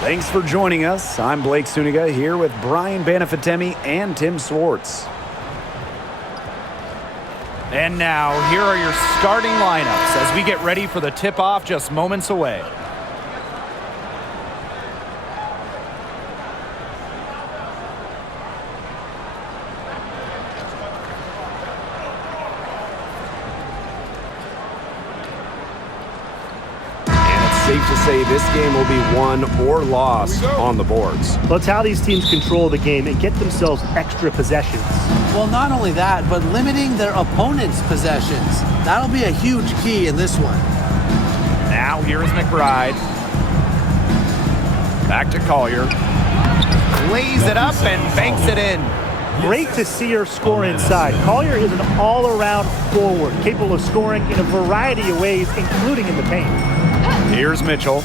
Thanks for joining us. I'm Blake Suniga here with Brian Banafitemi and Tim Swartz. And now, here are your starting lineups as we get ready for the tip-off just moments away. Safe to say this game will be won or lost on the boards. Well, it's how these teams control the game and get themselves extra possessions. Well, not only that, but limiting their opponent's possessions. That'll be a huge key in this one. Now here's McBride. Back to Collier. Lays it up and banks it in. Great to see her score inside. Collier is an all-around forward, capable of scoring in a variety of ways, including in the paint. Here's Mitchell.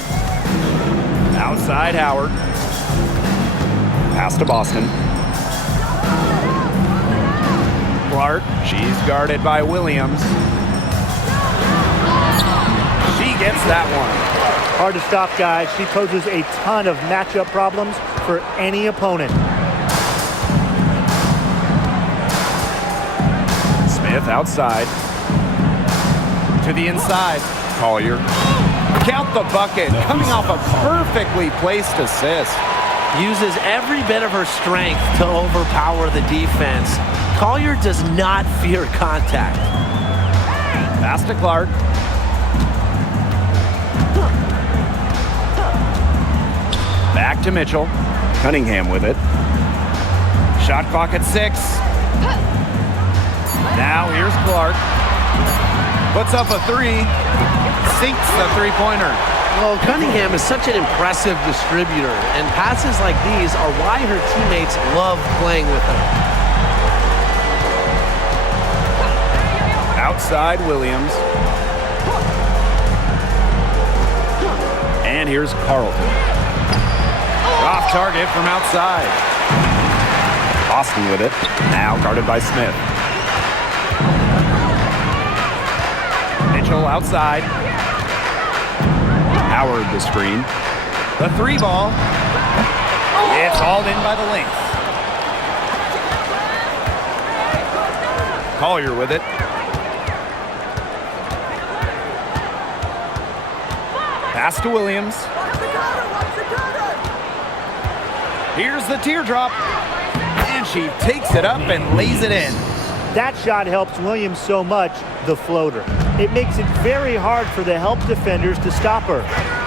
Outside Howard. Pass to Boston. Clark. She's guarded by Williams. She gets that one. Hard to stop, guys. She poses a ton of matchup problems for any opponent. Smith outside. To the inside. Collier. Count the bucket, coming off a perfectly placed assist. Uses every bit of her strength to overpower the defense. Collier does not fear contact. Pass to Clark. Back to Mitchell. Cunningham with it. Shot clock at 6. Now here's Clark. Puts up a 3. Sinks the three-pointer. Well, Cunningham is such an impressive distributor, and passes like these are why her teammates love playing with her. Outside Williams. And here's Carlton. Off target from outside. Boston with it. Now guarded by Smith. Mitchell outside. Howard the screen. The 3-ball. It's hauled in by the Lynx. Collier with it. Pass to Williams. Here's the teardrop. And she takes it up and lays it in. That shot helps Williams so much, the floater. It makes it very hard for the help defenders to stop her.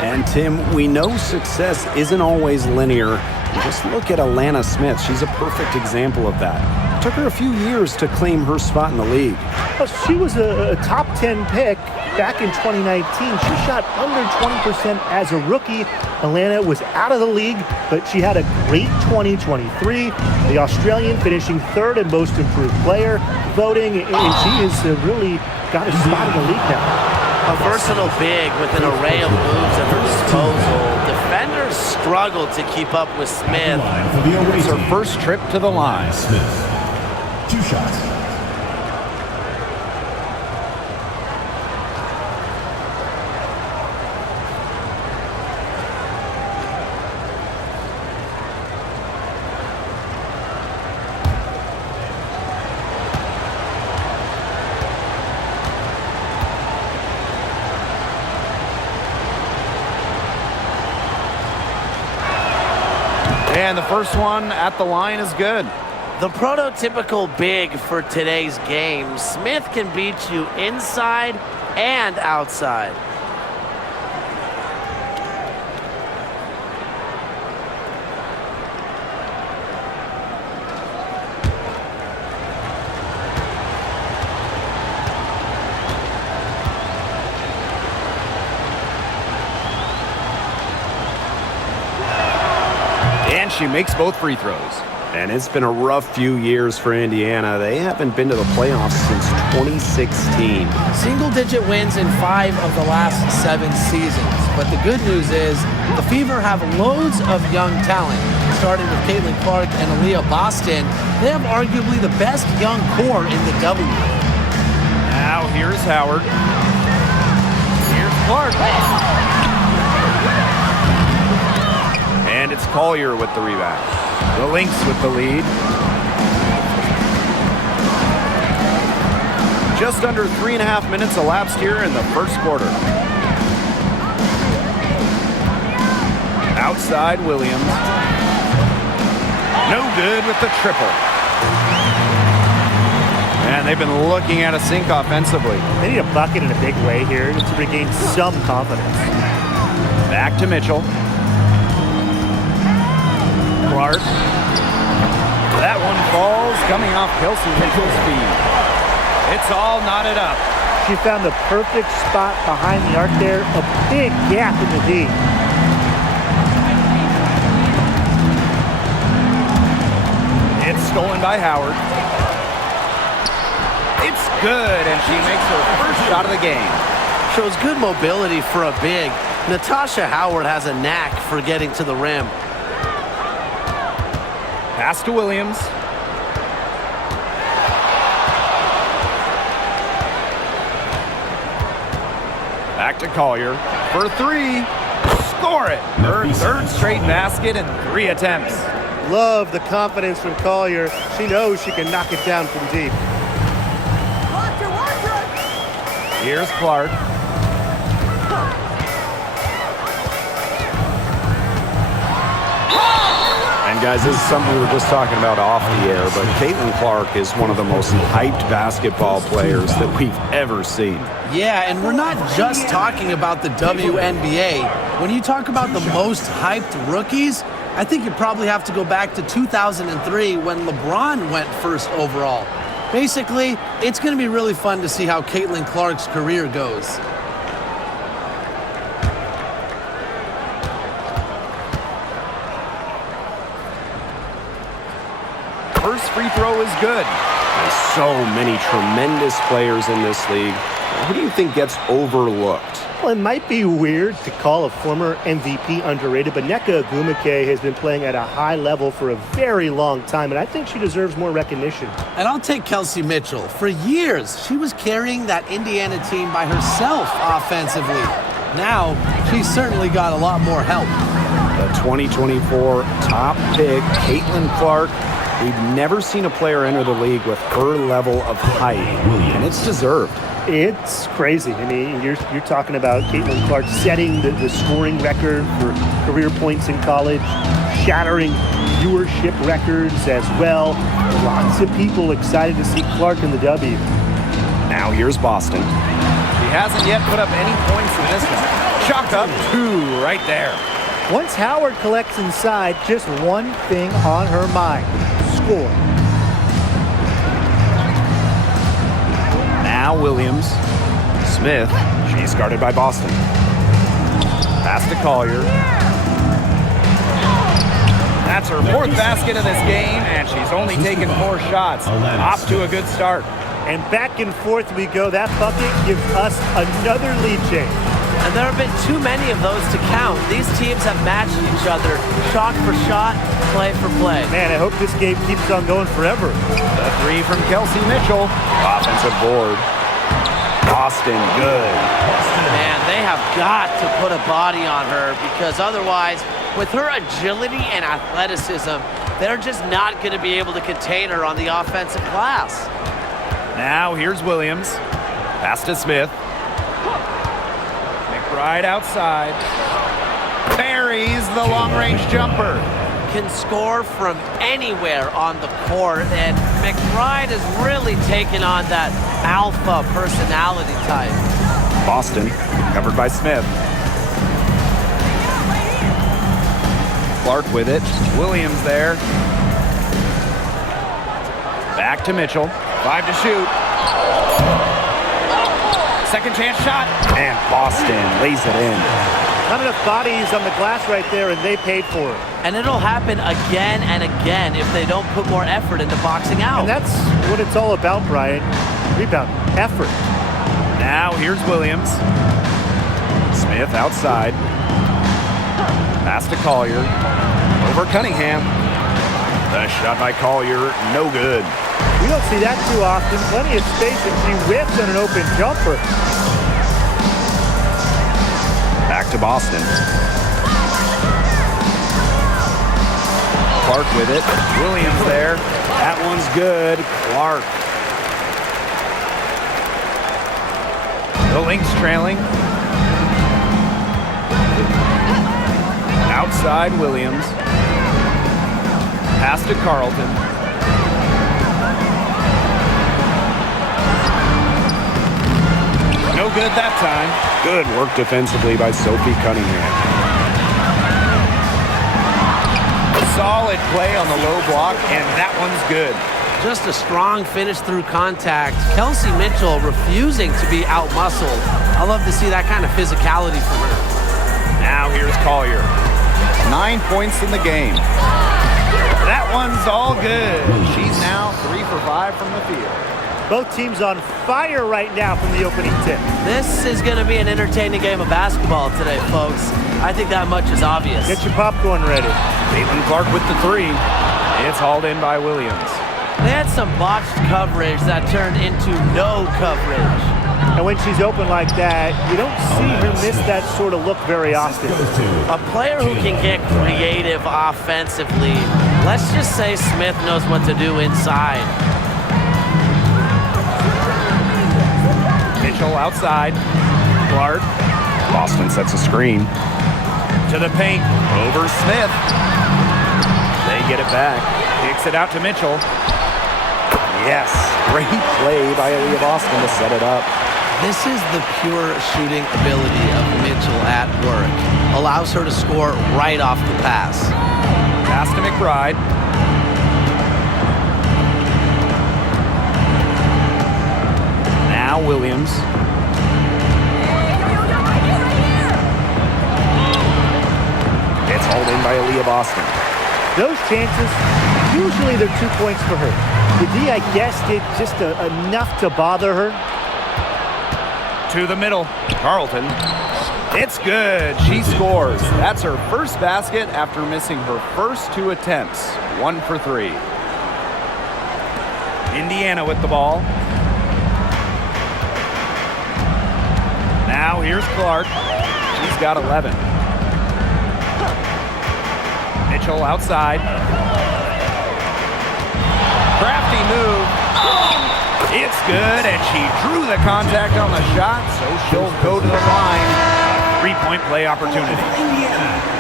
And Tim, we know success isn't always linear. Just look at Alana Smith. She's a perfect example of that. It took her a few years to claim her spot in the league. She was a top 10 pick back in 2019. She shot under 20% as a rookie. Alana was out of the league, but she had a great 2023. The Australian finishing 3rd in most improved player voting, and she has really got a spot in the league now. A versatile big with an array of moves at her disposal. Defenders struggle to keep up with Smith. It's her first trip to the line. Smith. 2 shots. And the first one at the line is good. The prototypical big for today's game. Smith can beat you inside and outside. And she makes both free throws. And it's been a rough few years for Indiana. They haven't been to the playoffs since 2016. Single-digit wins in 5 of the last 7 seasons. But the good news is the Fever have loads of young talent. Starting with CaitlinClark and Aaliyah Boston, they have arguably the best young core in the W. Now here's Howard. Here's Clark. And it's Collier with the rebound. The Lynx with the lead. Just under 3.5 minutes elapsed here in the first quarter. Outside Williams. No good with the triple. And they've been looking at a sink offensively. They need a bucket in a big way here to regain some confidence. Back to Mitchell. Clark. That one falls coming off Kelsey Mitchell's feet. It's all knotted up. She found the perfect spot behind the arc there. A big gap in the D. It's stolen by Howard. It's good, and she makes her first shot of the game. Shows good mobility for a big. Natasha Howard has a knack for getting to the rim. Pass to Williams. Back to Collier for three. Score it. Her third straight basket in 3 attempts. Love the confidence from Collier. She knows she can knock it down from deep. Here's Clark. And guys, this is something we were just talking about off the air, but Caitlin Clark is one of the most hyped basketball players that we've ever seen. Yeah, and we're not just talking about the WNBA. When you talk about the most hyped rookies, I think you probably have to go back to 2003 when LeBron went first overall. Basically, it's going to be really fun to see how Caitlin Clark's career goes. First free throw is good. There's so many tremendous players in this league. Who do you think gets overlooked? Well, it might be weird to call a former MVP underrated, but Nneka Ogwumike has been playing at a high level for a very long time, and I think she deserves more recognition. And I'll take Kelsey Mitchell. For years, she was carrying that Indiana team by herself offensively. Now, she's certainly got a lot more help. The 2024 top pick, Caitlin Clark. We've never seen a player enter the league with her level of height, and it's deserved. It's crazy. I mean, you're talking about Caitlin Clark setting the scoring record for career points in college, shattering viewership records as well. Lots of people excited to see Clark in the W. Now here's Boston. He hasn't yet put up any points in this one. Chalk up 2 right there. Once Howard collects inside, just one thing on her mind: score. Now Williams. Smith. She's guarded by Boston. Pass to Collier. That's her 4th basket of this game, and she's only taken 4 shots. Off to a good start. And back and forth we go. That bucket gives us another lead change. And there have been too many of those to count. These teams have matched each other, shot for shot, play for play. Man, I hope this game keeps on going forever. The 3 from Kelsey Mitchell. Offensive board. Boston, good. Man, they have got to put a body on her, because otherwise, with her agility and athleticism, they're just not going to be able to contain her on the offensive glass. Now here's Williams. Pass to Smith. McBride outside. Buries the long-range jumper. Can score from anywhere on the court, and McBride has really taken on that alpha personality type. Boston, covered by Smith. Clark with it. Williams there. Back to Mitchell. 5 to shoot. Second chance shot. And Boston lays it in. Not enough bodies on the glass right there, and they paid for it. And it'll happen again and again if they don't put more effort into boxing out. And that's what it's all about, Brian. Rebound, effort. Now here's Williams. Smith outside. Pass to Collier. Over Cunningham. The shot by Collier, no good. We don't see that too often. Plenty of space, and she whiffs on an open jumper. Back to Boston. Clark with it. Williams there. That one's good. Clark. The Lynx trailing. Outside Williams. Pass to Carlton. No good that time. Good work defensively by Sophie Cunningham. Solid play on the low block, and that one's good. Just a strong finish through contact. Kelsey Mitchell refusing to be out-muscled. I love to see that kind of physicality from her. Now here's Collier. 9 points in the game. That one's all good. She's now 3 for 5 from the field. Both teams on fire right now from the opening tip. This is going to be an entertaining game of basketball today, folks. I think that much is obvious. Get your popcorn ready. Caitlin Clark with the 3. It's hauled in by Williams. They had some botched coverage that turned into no coverage. And when she's open like that, you don't see her miss that sort of look very often. A player who can get creative offensively. Let's just say Smith knows what to do inside. Mitchell outside. Clark. Boston sets a screen. To the paint. Over Smith. They get it back. Kicks it out to Mitchell. Yes. Great play by Aaliyah Boston to set it up. This is the pure shooting ability of Mitchell at work. Allows her to score right off the pass. Pass to McBride. Now Williams. It's hauled in by Aaliyah Boston. Those chances, usually they're 2 points for her. The D, I guess, did just enough to bother her. To the middle. Carlton. It's good. She scores. That's her first basket after missing her first 2 attempts. 1 for 3. Indiana with the ball. Now here's Clark. She's got 11. Mitchell outside. Crafty move. It's good, and she drew the contact on the shot, so she'll go to the line. A 3-point play opportunity.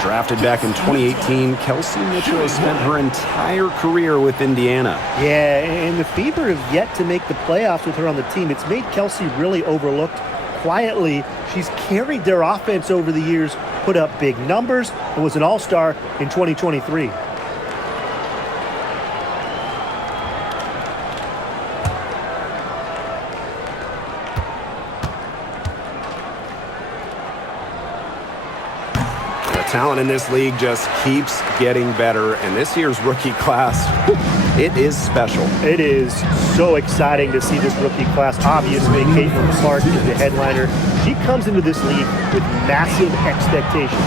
Drafted back in 2018, Kelsey Mitchell has spent her entire career with Indiana. Yeah, and the Fever have yet to make the playoffs with her on the team. It's made Kelsey really overlooked. Quietly, she's carried their offense over the years, put up big numbers, and was an all-star in 2023. Talent in this league just keeps getting better, and this year's rookie class, it is special. It is so exciting to see this rookie class. Obviously, Caitlin Clark is the headliner. She comes into this league with massive expectations.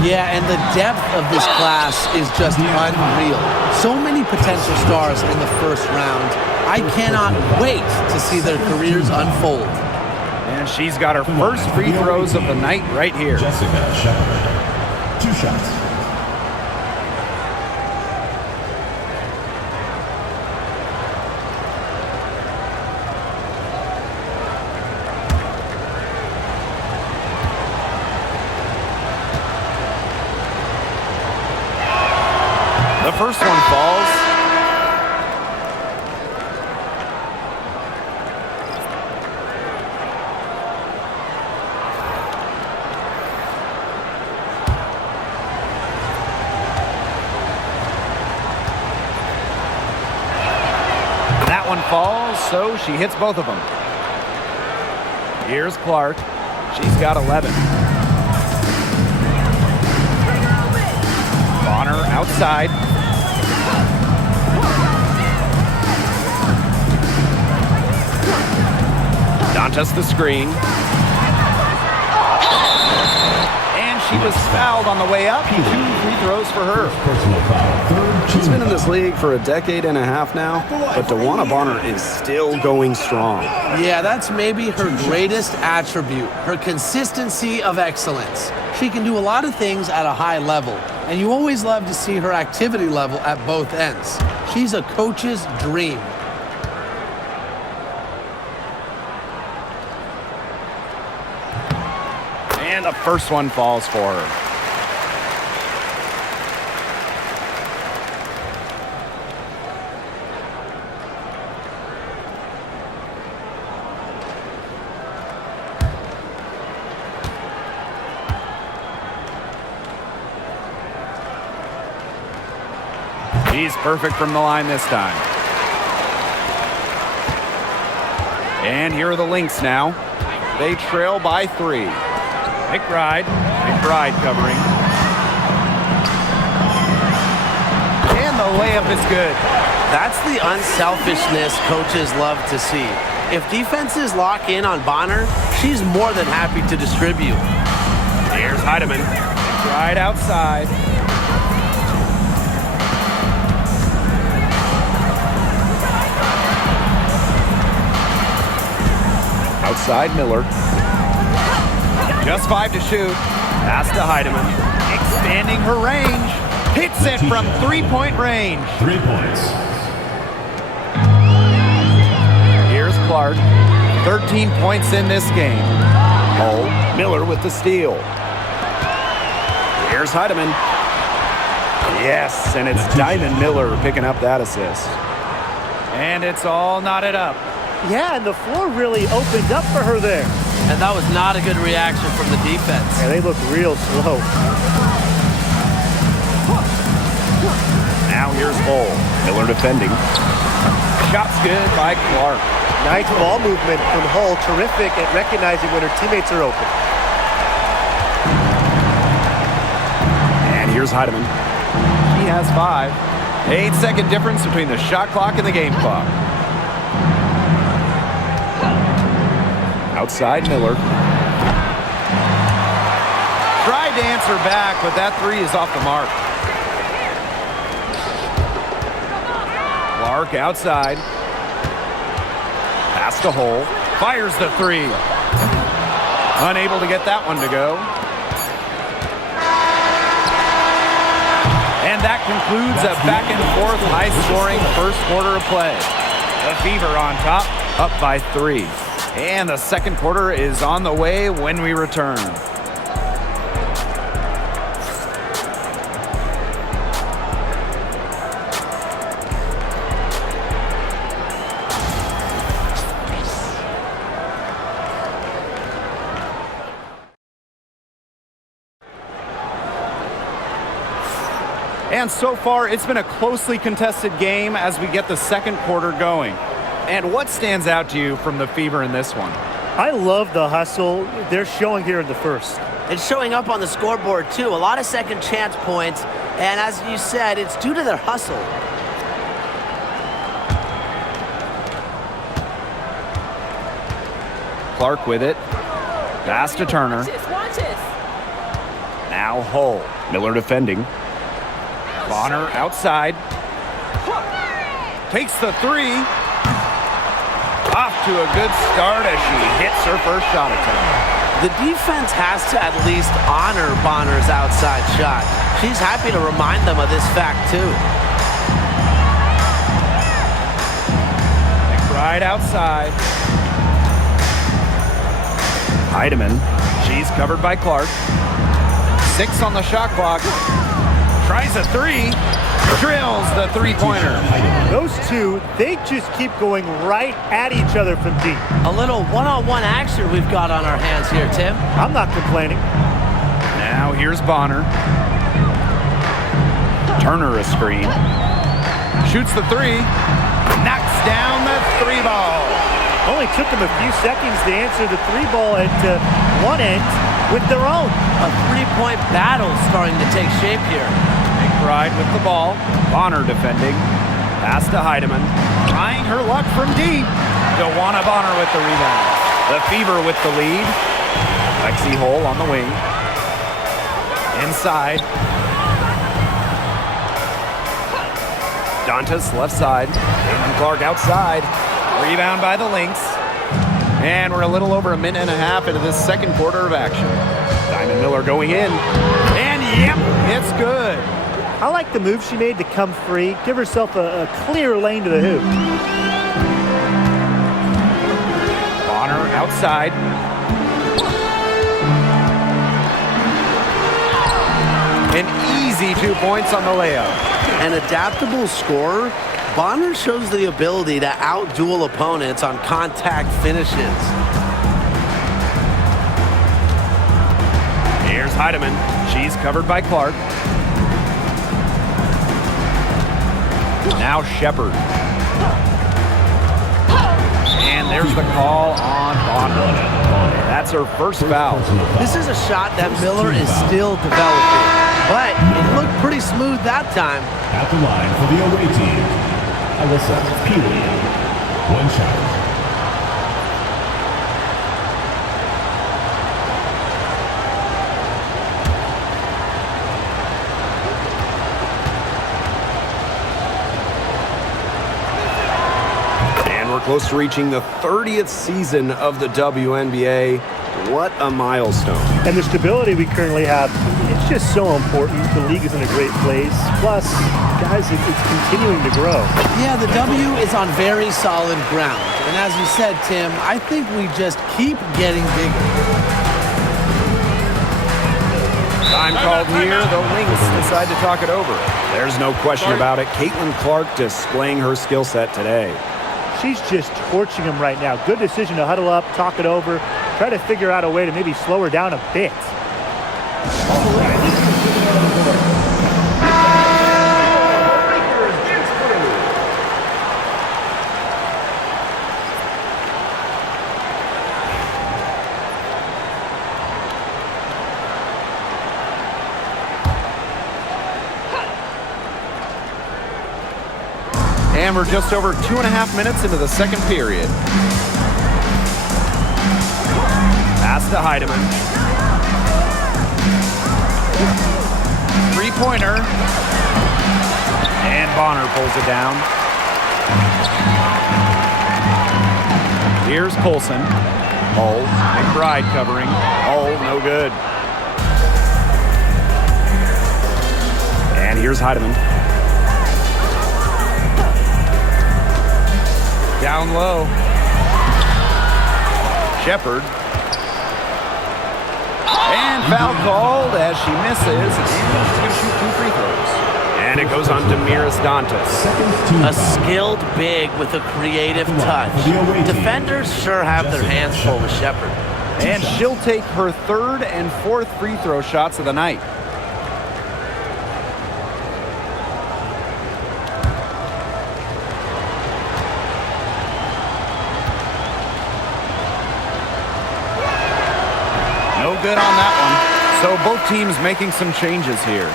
Yeah, and the depth of this class is just unreal. So many potential stars in the first round. I cannot wait to see their careers unfold. And she's got her first free throws of the night right here. Jessica Shepard. 2 shots. The first one falls. Falls, so she hits both of them. Here's Clark. She's got 11. Bonner outside. Dantas the screen. And she was fouled on the way up. 2 free throws for her. Personal foul. 3rd She's been in this league for a decade and a half now, but DeWanna Bonner is still going strong. Yeah, that's maybe her greatest attribute, her consistency of excellence. She can do a lot of things at a high level, and you always love to see her activity level at both ends. She's a coach's dream. And the first one falls for her. He's perfect from the line this time. And here are the Lynx now. They trail by 3. McBride covering. And the layup is good. That's the unselfishness coaches love to see. If defenses lock in on Bonner, she's more than happy to distribute. Here's Heidemann. McBride outside. Outside Miller. Just 5 to shoot. Pass to Heidemann. Expanding her range. Hits it from 3-point range. 3 points. Here's Clark. 13 points in this game. Hull, Miller with the steal. Here's Heidemann. Yes, and it's Diamond Miller picking up that assist. And it's all knotted up. Yeah, and the floor really opened up for her there. And that was not a good reaction from the defense. Yeah, they look real slow. Now here's Hull. Miller defending. Shot's good by Clark. Nice ball movement from Hull. Terrific at recognizing when her teammates are open. And here's Heidemann. He has 5. 8-second difference between the shot clock and the game clock. Outside Miller. Tried to answer back, but that 3 is off the mark. Clark outside. Pass to Hull. Fires the 3. Unable to get that one to go. And that concludes a back-and-forth, high-scoring first quarter of play. The Fever on top, up by 3. And the second quarter is on the way when we return. And so far, it's been a closely contested game as we get the second quarter going. And what stands out to you from the Fever in this one? I love the hustle they're showing here in the first. It's showing up on the scoreboard, too. A lot of second chance points. And as you said, it's due to their hustle. Clark with it. Pass to Turner. Now Hull. Miller defending. Bonner outside. Takes the 3. Off to a good start as she hits her first shot attempt. The defense has to at least honor Bonner's outside shot. She's happy to remind them of this fact, too. McBride outside. Heidemann. She's covered by Clark. 6 on the shot clock. Tries a 3. Drills the 3-pointer. Those two, they just keep going right at each other from deep. A little one-on-one action we've got on our hands here, Tim. I'm not complaining. Now here's Bonner. Turner a screen. Shoots the 3. Knocks down the 3 ball. Only took them a few seconds to answer the 3 ball at one end with their own. A 3-point battle starting to take shape here. McBride with the ball. Bonner defending. Pass to Heidemann. Trying her luck from deep. DeWanna Bonner with the rebound. The Fever with the lead. Lexi Hull on the wing. Inside. Dantas left side. Caitlin Clark outside. Rebound by the Lynx. And we're a little over a minute and a half into this second quarter of action. Diamond Miller going in. And yep, it's good. I like the move she made to come free, give herself a clear lane to the hoop. Bonner outside. An easy 2 points on the layup. An adaptable scorer, Bonner shows the ability to out-duel opponents on contact finishes. Here's Heidemann. She's covered by Clark. Now Shepard. And there's the call on Bonner. That's her first foul. This is a shot that Miller is still developing, but it looked pretty smooth that time. At the line for the away team, Alyssa Peely. 1 shot. We're close to reaching the 30th season of the WNBA. What a milestone. And the stability we currently have, it's just so important. The league is in a great place. Plus, guys, it's continuing to grow. Yeah, the W is on very solid ground. And as you said, Tim, I think we just keep getting bigger. Time called here. The Lynx decide to talk it over. There's no question about it. Caitlin Clark displaying her skill set today. She's just torching him right now. Good decision to huddle up, talk it over, try to figure out a way to maybe slow her down a bit. And we're just over 2.5 minutes into the second period. Pass to Heidemann. Three-pointer. And Bonner pulls it down. Here's Colson. Oh, McBride covering. oh, no good. And here's Heidemann. Down low. Shepard. And foul called as she misses. And she's going to shoot 2 free throws. And it goes on to Miras Dantas. A skilled big with a creative touch. Defenders sure have their hands full with Shepard. And she'll take her 3rd and 4th free throw shots of the night. No good on that one. So both teams making some changes here.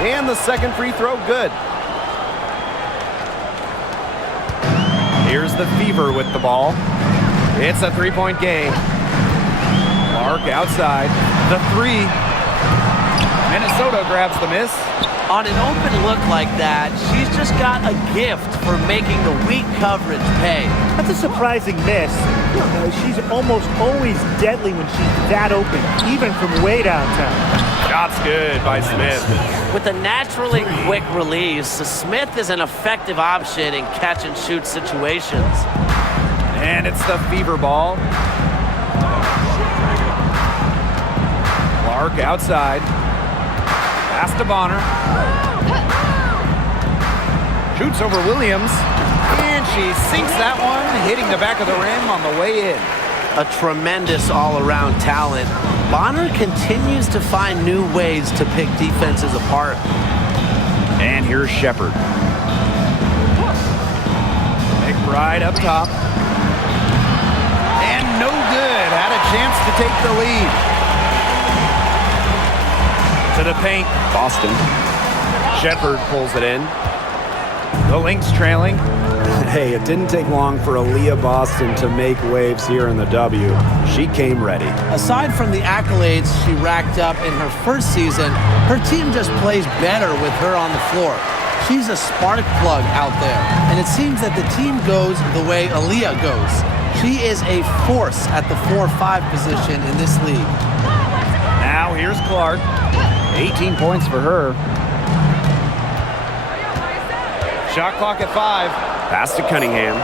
And the second free throw, good. Here's the Fever with the ball. It's a 3-point game. Clark outside. The 3. Minnesota grabs the miss. On an open look like that, she's just got a gift for making the weak coverage pay. That's a surprising miss. She's almost always deadly when she's that open, even from way downtown. Shot's good by Smith. With a naturally quick release, Smith is an effective option in catch-and-shoot situations. And it's the Fever ball. Clark outside. Pass to Bonner. Shoots over Williams. And she sinks that one, hitting the back of the rim on the way in. A tremendous all-around talent. Bonner continues to find new ways to pick defenses apart. And here's Shepard. McBride up top. And no good. Had a chance to take the lead. To the paint. Boston. Shepherd pulls it in. The Lynx trailing. Hey, it didn't take long for Aaliyah Boston to make waves here in the W. She came ready. Aside from the accolades she racked up in her first season, her team just plays better with her on the floor. She's a spark plug out there, and it seems that the team goes the way Aaliyah goes. She is a force at the 4-5 position in this league. Now here's Clark. 18 points for her. Shot clock at 5. Pass to Cunningham.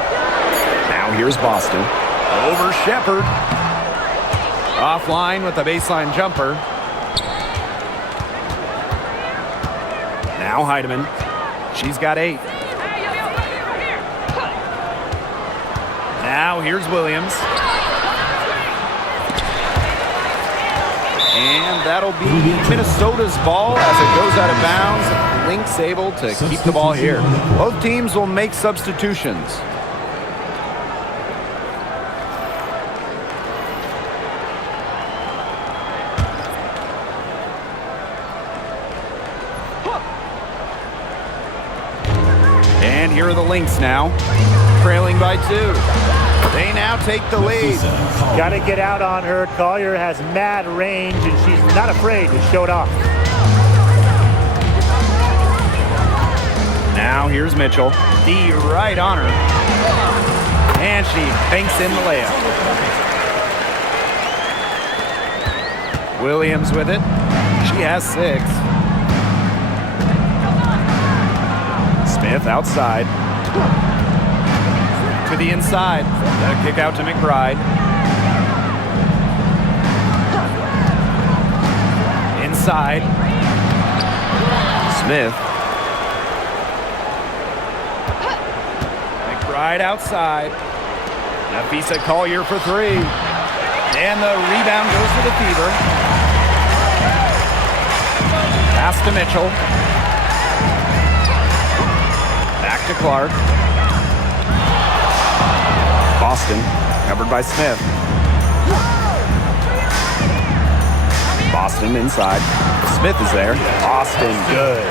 Now here's Boston. Over Shepherd. Offline with a baseline jumper. Now Heidemann. She's got 8. Now here's Williams. And that'll be Minnesota's ball as it goes out of bounds. Lynx able to keep the ball here. Both teams will make substitutions. And here are the Lynx now, trailing by 2. They now take the lead. Got to get out on her. Collier has mad range, and she's not afraid to show it off. Now here's Mitchell. D right on her. And she banks in the layup. Williams with it. She has 6. Smith outside. To the inside. The kick out to McBride. Inside. Smith. McBride outside. Nafisa Collier for 3. And the rebound goes to the Fever. Pass to Mitchell. Back to Clark. Boston, covered by Smith. Boston inside. Smith is there. Boston, good.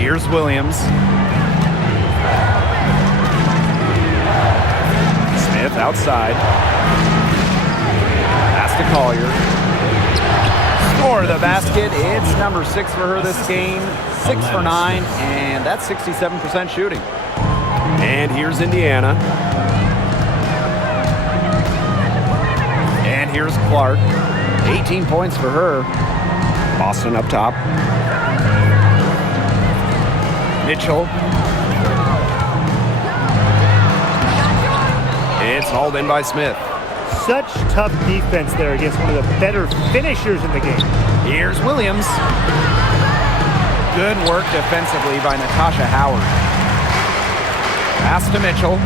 Here's Williams. Smith outside. Pass to Collier. For the basket, it's number 6 for her this game. 6 for 9, and that's 67% shooting. And here's Indiana. And here's Clark. 18 points for her. Boston up top. Mitchell. It's hauled in by Smith. Such tough defense there against one of the better finishers in the game. Here's Williams. Good work defensively by Natasha Howard. Pass to Mitchell.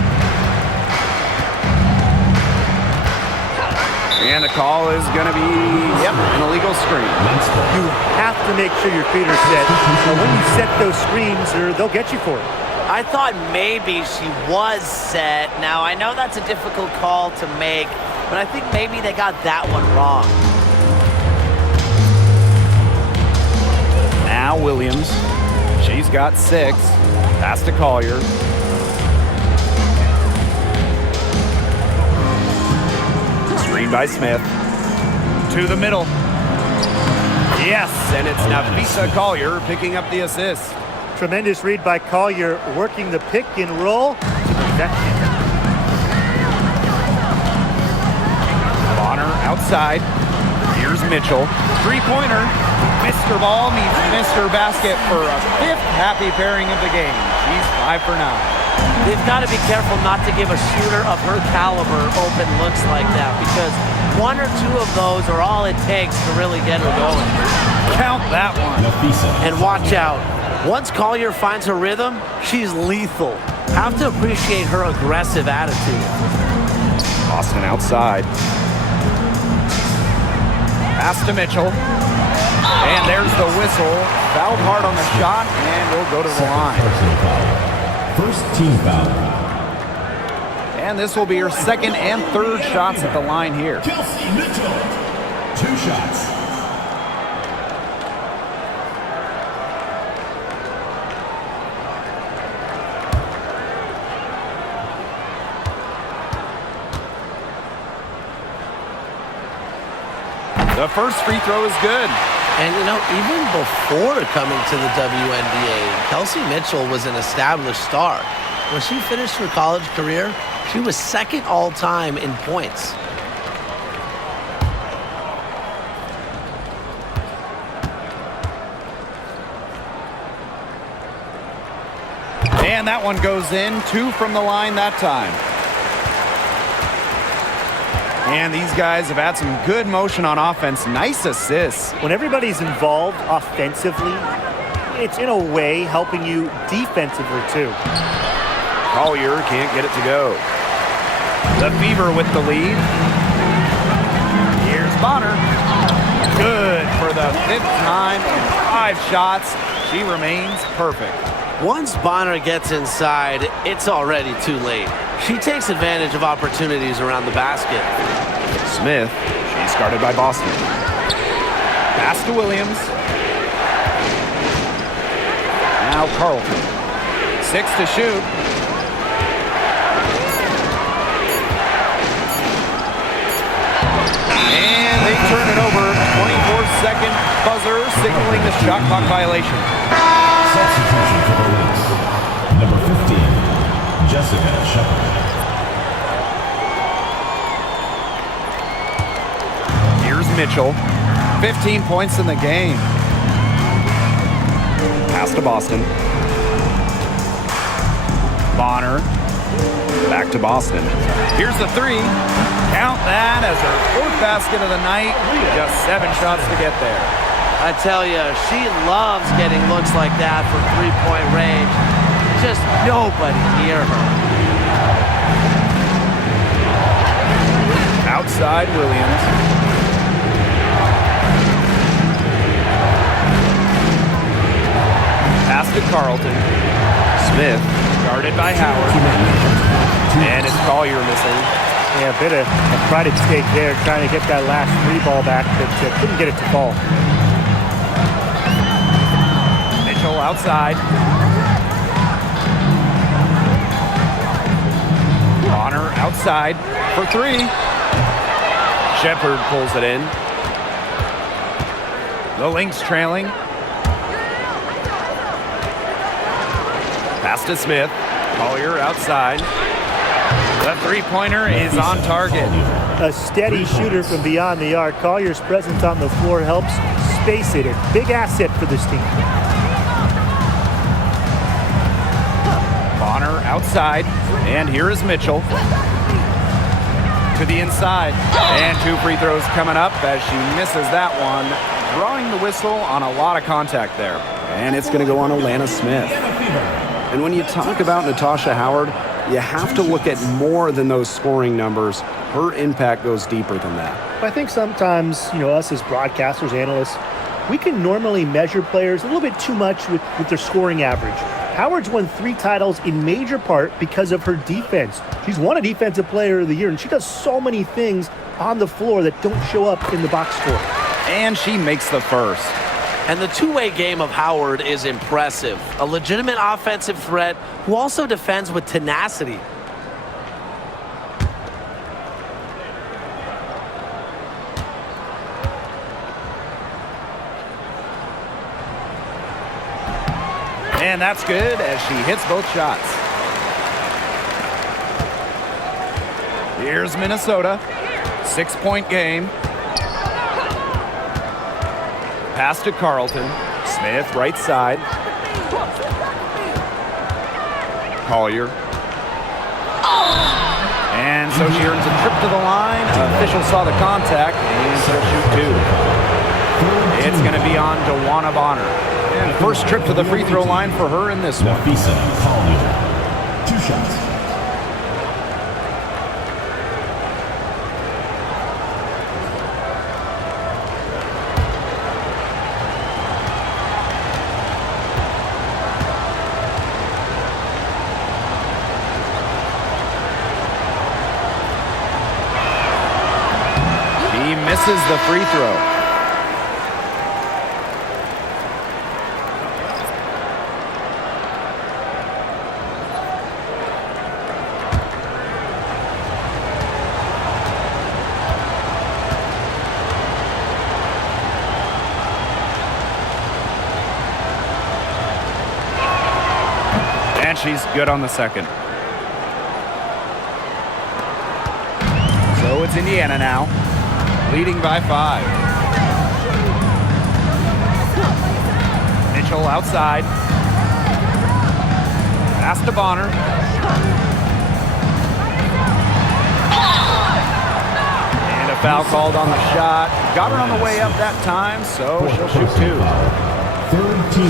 And the call is going to be, an illegal screen. You have to make sure your feet are set. But when you set those screens, they'll get you for it. I thought maybe she was set. Now, I know that's a difficult call to make, but I think maybe they got that one wrong. Now Williams. She's got 6. Pass to Collier. Screen by Smith. To the middle. Yes, and it's Nafisa Collier picking up the assist. Tremendous read by Collier, working the pick and roll to prevent him. Bonner outside. Here's Mitchell. 3-pointer. Mr. Ball meets Mr. Basket for a 5th happy pairing of the game. She's 5 for 9. They've got to be careful not to give a shooter of her caliber open looks like that, because 1 or 2 of those are all it takes to really get her going. Count that one. And watch out. Once Collier finds her rhythm, she's lethal. Have to appreciate her aggressive attitude. Boston outside. Pass to Mitchell. And there's the whistle. Fouled hard on the shot, and we'll go to the line. First team foul. And this will be her 2nd and 3rd shots at the line here. Kelsey Mitchell. 2 shots. The first free throw is good. And, you know, even before coming to the WNBA, Kelsey Mitchell was an established star. When she finished her college career, she was second all-time in points. And that one goes in. 2 from the line that time. And these guys have had some good motion on offense. Nice assists. When everybody's involved offensively, it's in a way helping you defensively too. Collier can't get it to go. The Fever with the lead. Here's Bonner. Good for the 5th time in 5 shots. She remains perfect. Once Bonner gets inside, it's already too late. She takes advantage of opportunities around the basket. Smith, she's guarded by Boston. Pass to Williams. Now Carlton. 6 to shoot. And they turn it over. 24-second buzzer signaling the shot clock violation. Substitution for the Lynx. Number 15, Jessica Shepard. Here's Mitchell. 15 points in the game. Pass to Boston. Bonner. Back to Boston. Here's the 3. Count that as her 4th basket of the night. Just 7 shots to get there. I tell you, she loves getting looks like that from three-point range. Just nobody near her. Outside Williams. Pass to Carlton. Smith, guarded by Howard. And it's Collier missing. Yeah, a bit of a pride at stake there, trying to get that last 3 ball back, but couldn't get it to fall. Mitchell outside. Bonner outside for 3. Shepard pulls it in. The Lynx trailing. Pass to Smith. Collier outside. The 3-pointer is on target. A steady shooter from beyond the arc. Collier's presence on the floor helps space it. A big asset for this team. Bonner outside. And here is Mitchell. To the inside. And 2 free throws coming up as she misses that one. Drawing the whistle on a lot of contact there. And it's going to go on Alana Smith. And when you talk about Natasha Howard, you have to look at more than those scoring numbers. Her impact goes deeper than that. I think sometimes, us as broadcasters, analysts, we can normally measure players a little bit too much with their scoring average. Howard's won 3 titles in major part because of her defense. She's won a Defensive Player of the Year, and she does so many things on the floor that don't show up in the box score. And she makes the first. And the two-way game of Howard is impressive. A legitimate offensive threat who also defends with tenacity. And that's good as she hits both shots. Here's Minnesota. 6-point game. Pass to Carlton. Smith, right side. Collier. And so she earns a trip to the line. Official saw the contact, and she'll shoot 2. It's going to be on DeWanna Bonner. And first trip to the free throw line for her in this one. Nafisa Collier. 2 shots. He misses the free throw. she's good on the second. So it's Indiana now, leading by 5. Mitchell outside. Pass to Bonner. And a foul called on the shot. Got her on the way up that time, so she'll shoot 2.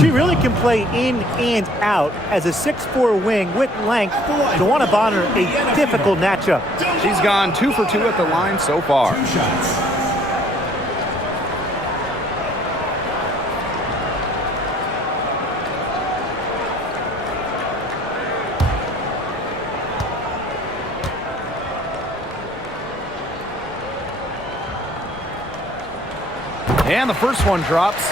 She really can play in and out as a 6'4" wing with length. DeWanna Bonner, a difficult matchup. She's gone 2 for 2 at the line so far. 2 shots. And the first one drops.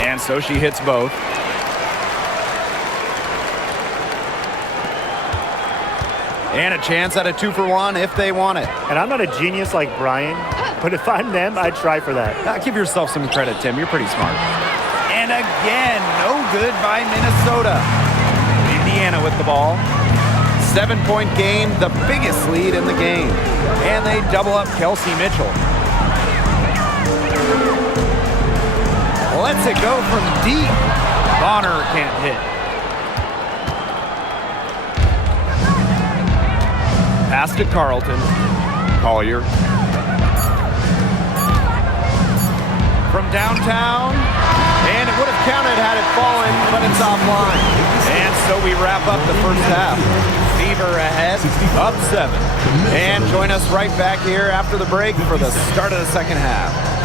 And so she hits both. And a chance at a 2 for 1 if they want it. And I'm not a genius like Brian, but if I'm them, I'd try for that. Give yourself some credit, Tim. You're pretty smart. And again, no good by Minnesota. Indiana with the ball. 7-point game, the biggest lead in the game. And they double up Kelsey Mitchell. Lets it go from deep. Bonner can't hit. Pass to Carlton. Collier. From downtown. And it would have counted had it fallen, but it's offline. And so we wrap up the first half. Fever ahead, up 7. And join us right back here after the break for the start of the second half.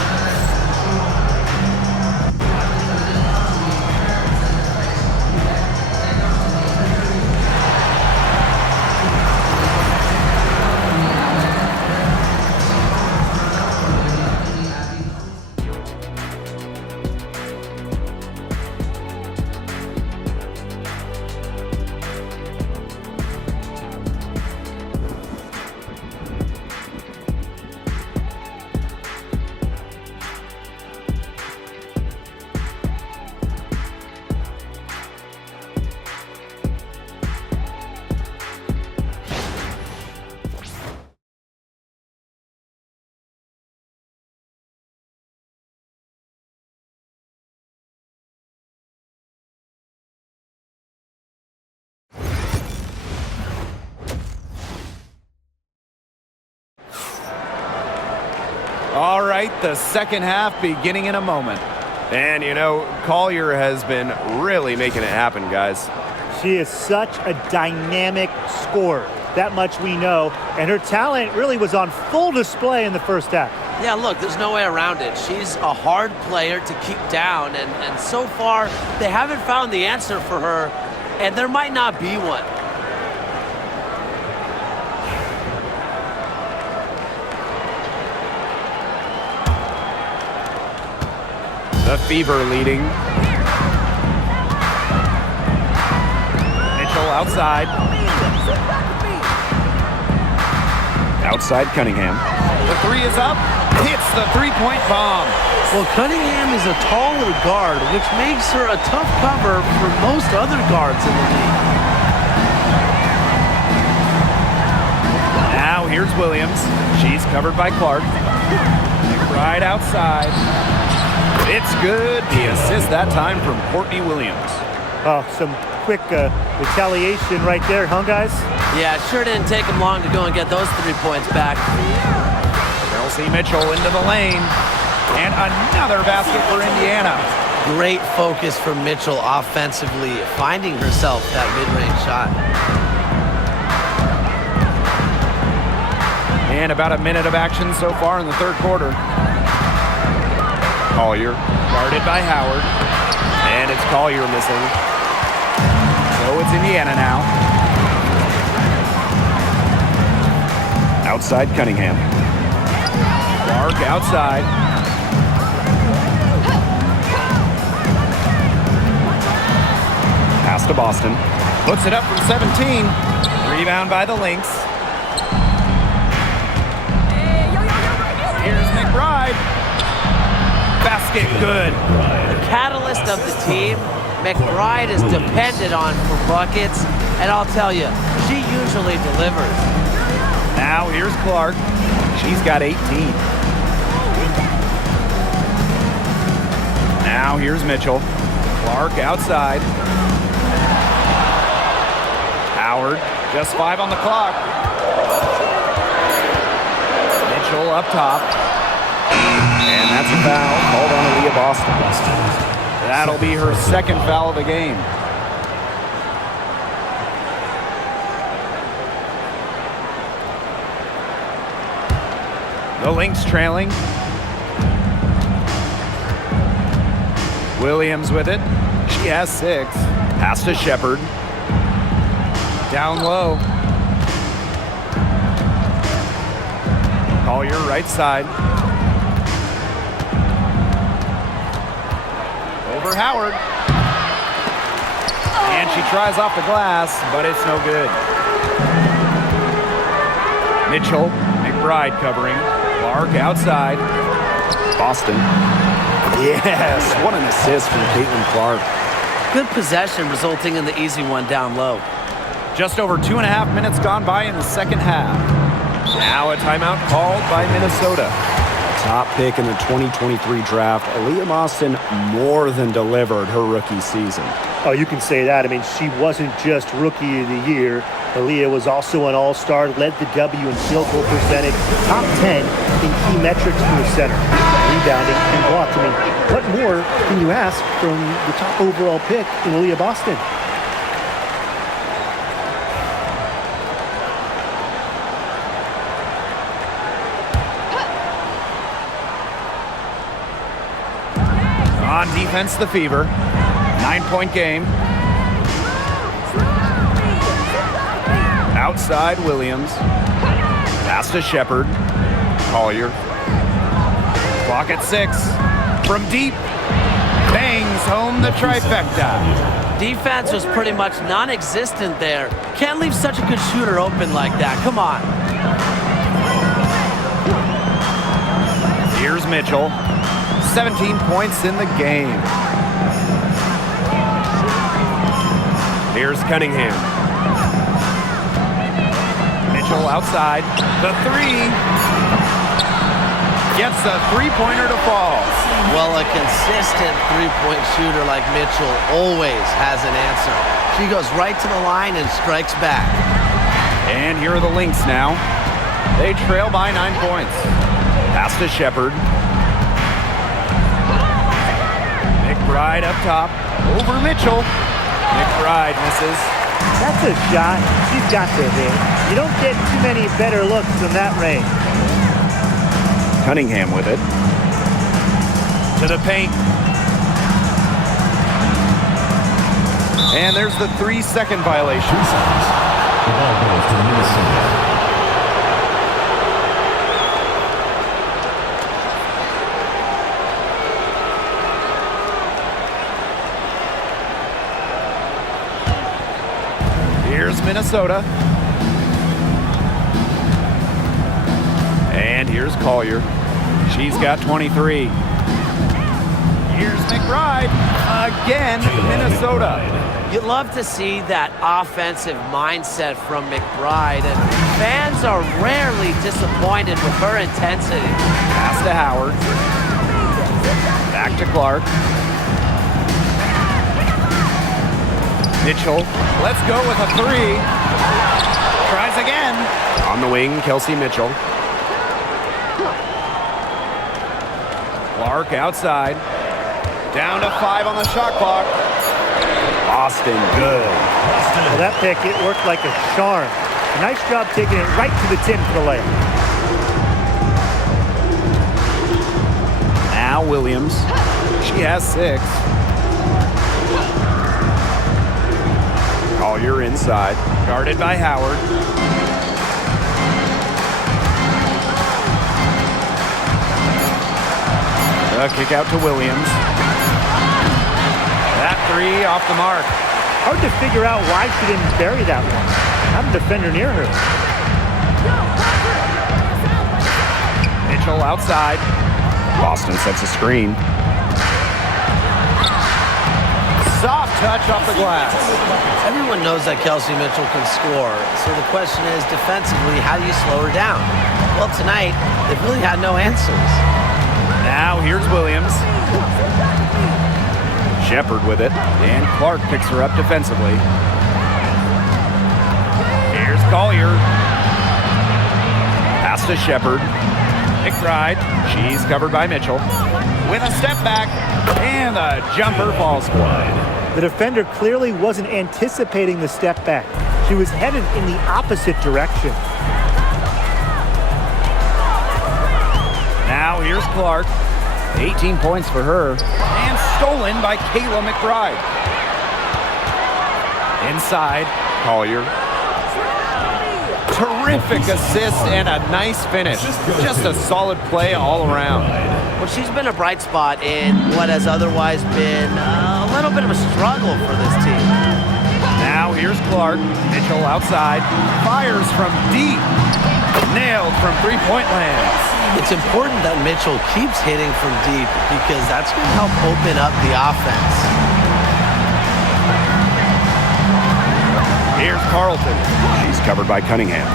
All right, the second half beginning in a moment. And, you know, Collier has been really making it happen, guys. She is such a dynamic scorer. That much we know. And her talent really was on full display in the first half. Yeah, look, there's no way around it. She's a hard player to keep down, and so far they haven't found the answer for her, and there might not be one. The Fever leading. Mitchell outside. Outside Cunningham. The 3 is up. Hits the 3-point bomb. Well, Cunningham is a taller guard, which makes her a tough cover for most other guards in the league. Now here's Williams. She's covered by Clark. Right outside. It's good. The assist that time from Courtney Williams. Oh, some quick retaliation right there, huh, guys? Yeah, it sure didn't take them long to go and get those 3 points back. Chelsea Mitchell into the lane. And another basket for Indiana. Great focus from Mitchell offensively, finding herself that mid-range shot. And about a minute of action so far in the third quarter. Collier guarded by Howard. And it's Collier missing. So it's Indiana now. Outside Cunningham. Clark outside. Pass to Boston. Puts it up from 17. Rebound by the Lynx. Here's McBride. Basket good. The catalyst of the team, McBride is depended on for buckets, and I'll tell you, she usually delivers. Now here's Clark. She's got 18. Now here's Mitchell. Clark outside. Howard, just 5 on the clock. Mitchell up top. And that's a foul called on Aaliyah Boston. That'll be her second foul of the game. The Lynx trailing. Williams with it. She has 6. Pass to Shepard. Down low. Collier right side. Over Howard. And she tries off the glass, but it's no good. Mitchell, McBride covering. Clark outside. Boston. Yes, what an assist from Caitlin Clark. Good possession resulting in the easy one down low. Just over 2.5 minutes gone by in the second half. Now a timeout called by Minnesota. Top pick in the 2023 draft, Aaliyah Boston more than delivered her rookie season. Oh, you can say that. I mean, she wasn't just Rookie of the Year. Aaliyah was also an All-Star, led the W in field goal percentage, top 10 in key metrics for the center, rebounding and blocks. I mean, what more can you ask from the top overall pick in Aaliyah Boston? On defense, the Fever. 9-point game. Outside, Williams. Pass to Shepard. Collier. Clock at 6. From deep. Bangs home the trifecta. Defense was pretty much non-existent there. Can't leave such a good shooter open like that. Come on. Here's Mitchell. 17 points in the game. Here's Cunningham. Mitchell outside. The 3. Gets a three-pointer to fall. Well, a consistent three-point shooter like Mitchell always has an answer. She goes right to the line and strikes back. And here are the Lynx now. They trail by 9 points. Pass to Shepard. McBride up top. Over Mitchell. McBride misses. That's a shot she's got to hit. You don't get too many better looks from that range. Cunningham with it. To the paint. And there's the 3-second violation. 2 seconds. The ball goes to Minnesota. Here's Minnesota. And here's Collier. She's got 23. Here's McBride. Again, Minnesota. You love to see that offensive mindset from McBride, and fans are rarely disappointed with her intensity. Pass to Howard. Back to Clark. Mitchell, let's go with a 3. Tries again. On the wing, Kelsey Mitchell. Clark outside. Down to 5 on the shot clock. Boston, good. Well, that pick, it worked like a charm. A nice job taking it right to the tin for the layup. Now Williams. She has 6. Collier inside. Guarded by Howard. A kick out to Williams. That 3 off the mark. Hard to figure out why she didn't bury that one. Not a defender near her. Mitchell outside. Boston sets a screen. Soft touch off the glass. Everyone knows that Kelsey Mitchell can score, so the question is, defensively, how do you slow her down? Well, tonight, they've really had no answers. Now here's Williams. Shepard with it. And Clark picks her up defensively. Here's Collier. Pass to Shepard. McBride. She's covered by Mitchell. With a step back. And the jumper falls wide. The defender clearly wasn't anticipating the step back. She was headed in the opposite direction. Now here's Clark. 18 points for her. And stolen by Kayla McBride. Inside, Collier. Terrific assist and a nice finish. Just a solid play all around. Well, she's been a bright spot in what has otherwise been a little bit of a struggle for this team. Now here's Clark. Mitchell outside. Fires from deep. Nailed from three-point land. It's important that Mitchell keeps hitting from deep because that's going to help open up the offense. Here's Carlton. She's covered by Cunningham.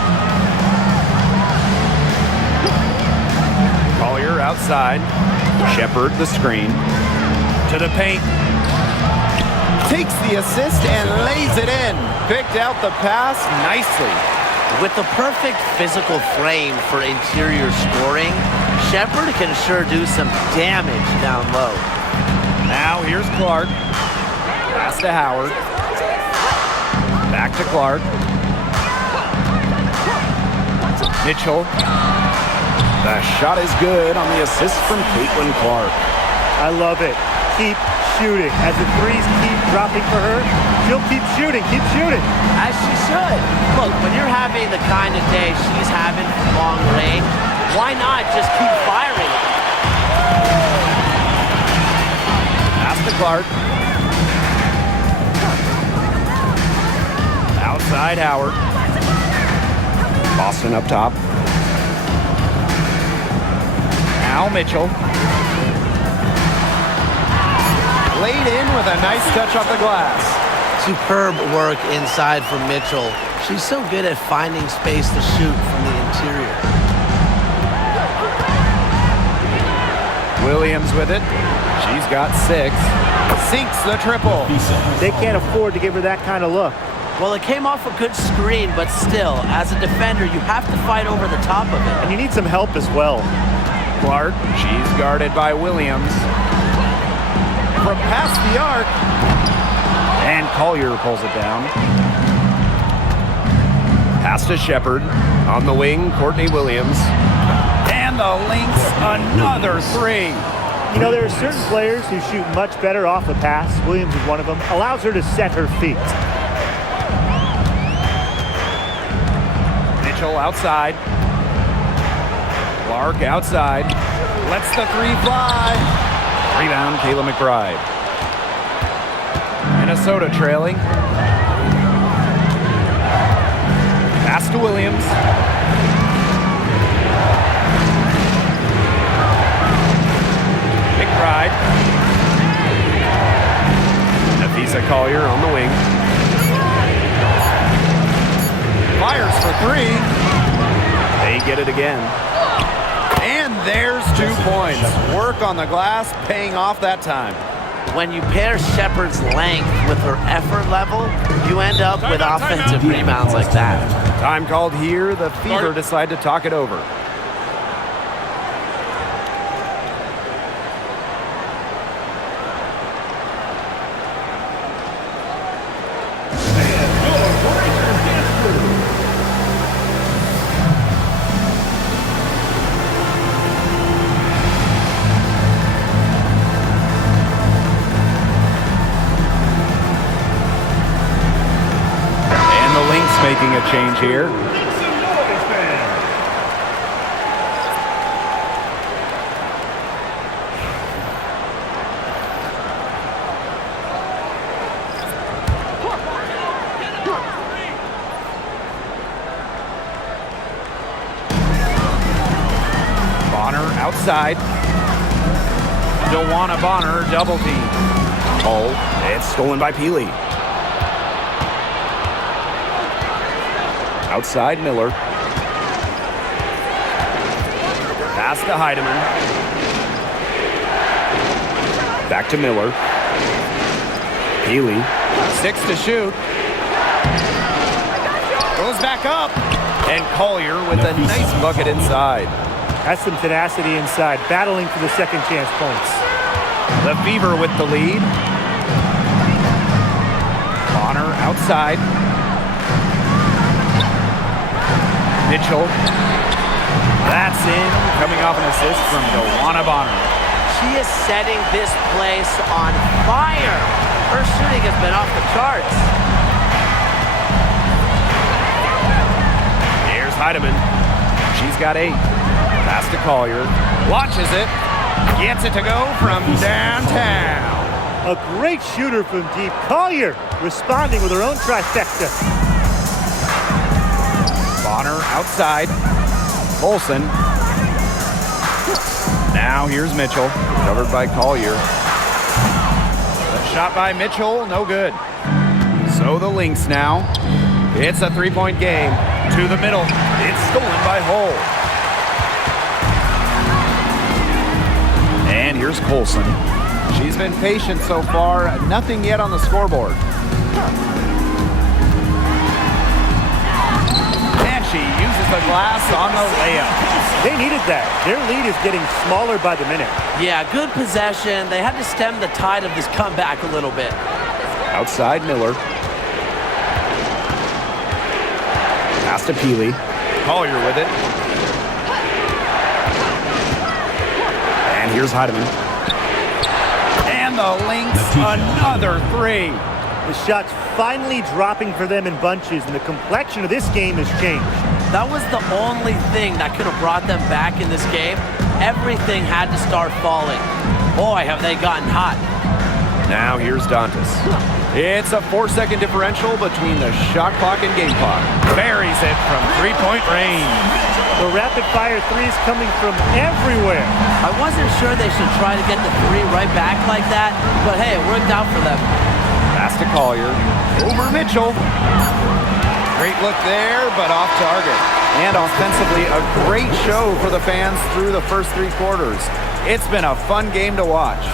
Collier outside. Shepard the screen. To the paint. Takes the assist and lays it in. Picked out the pass nicely. With the perfect physical frame for interior scoring, Shepard can sure do some damage down low. Now here's Clark. Pass to Howard. Back to Clark. Mitchell. The shot is good on the assist from Caitlin Clark. I love it. Keep shooting. As the threes keep dropping for her, she'll keep shooting. Keep shooting. As she should. Look, when you're having the kind of day she's having from long range, why not just keep firing? Pass to Clark. Outside Howard. Boston up top. Now Mitchell. Laid in with a nice touch off the glass. Superb work inside from Mitchell. She's so good at finding space to shoot from the interior. Williams with it. She's got 6. Sinks the triple. They can't afford to give her that kind of look. Well, it came off a good screen, but still, as a defender, you have to fight over the top of it. And you need some help as well. Clark, she's guarded by Williams. From past the arc. And Collier pulls it down. Pass to Shepard. On the wing, Courtney Williams. And the Lynx, another 3. You know, there are certain players who shoot much better off a pass. Williams is one of them. Allows her to set her feet. Mitchell outside. Clark outside. Lets the 3 fly. Rebound, Kayla McBride. Minnesota trailing. Pass to Williams. McBride. Nafisa Collier on the wing. Fires for 3. They get it again. And there's 2 points. Work on the glass, paying off that time. When you pair Shepard's length with her effort level, you end up with offensive rebounds like that. Time called here. The Fever decide to talk it over. Making a change here. outside. DeWanna Bonner double team. Oh, it's stolen by Peely. Outside Miller. Pass to Heidemann. Back to Miller. Peely. 6 to shoot. Goes back up. And Collier with a nice bucket inside. That's some tenacity inside, battling for the second chance points. The Fever with the lead. Bonner outside. Mitchell. That's in. Coming off an assist from DeWanna Bonner. She is setting this place on fire. Her shooting has been off the charts. Here's Heidemann. She's got 8. Pass to Collier. Launches it. Gets it to go from downtown. A great shooter from deep. Collier responding with her own trifecta. Bonner outside. Olsen. Now here's Mitchell. Covered by Collier. A shot by Mitchell. No good. So the Lynx now. It's a 3-point game. To the middle. It's stolen by Hull. And here's Colson. She's been patient so far. Nothing yet on the scoreboard. And she uses the glass on the layup. They needed that. Their lead is getting smaller by the minute. Yeah, good possession. They had to stem the tide of this comeback a little bit. Outside Miller. Pass to Peely. Collier with it. And here's Heidemann. And the Lynx, another 3. The shots finally dropping for them in bunches, and the complexion of this game has changed. That was the only thing that could have brought them back in this game. Everything had to start falling. Boy, have they gotten hot. Now here's Dantas. It's a 4-second differential between the shot clock and game clock. Buries it from 3-point range. The rapid-fire threes coming from everywhere. I wasn't sure they should try to get the 3 right back like that, but hey, it worked out for them. Pass to Collier. Over Mitchell. Great look there, but off target. And offensively, a great show for the fans through the first 3 quarters. It's been a fun game to watch.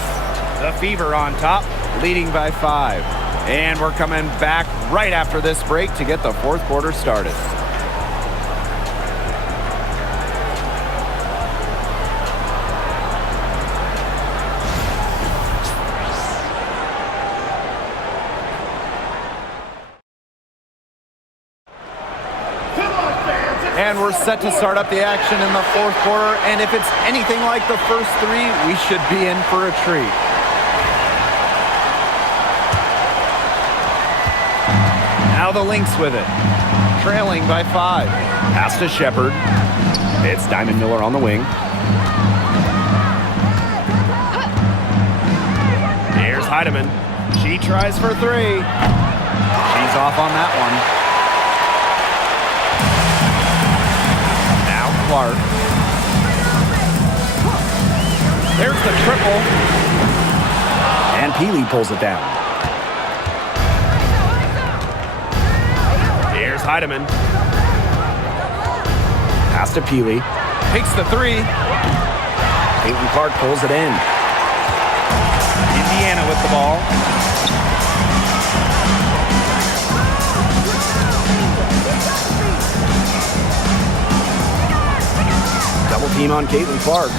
The Fever on top, leading by 5. And we're coming back right after this break to get the 4th quarter started. And we're set to start up the action in the 4th quarter. And if it's anything like the first 3, we should be in for a treat. Now the Lynx with it. Trailing by 5. Pass to Shepard. It's Diamond Miller on the wing. Here's Heidemann. She tries for 3. She's off on that one. Clark. There's the triple. And Peely pulls it down. Here's Heidemann. Pass to Peely. Takes the 3. Caitlin Clark pulls it in. Indiana with the ball. Double team on Caitlin Clark.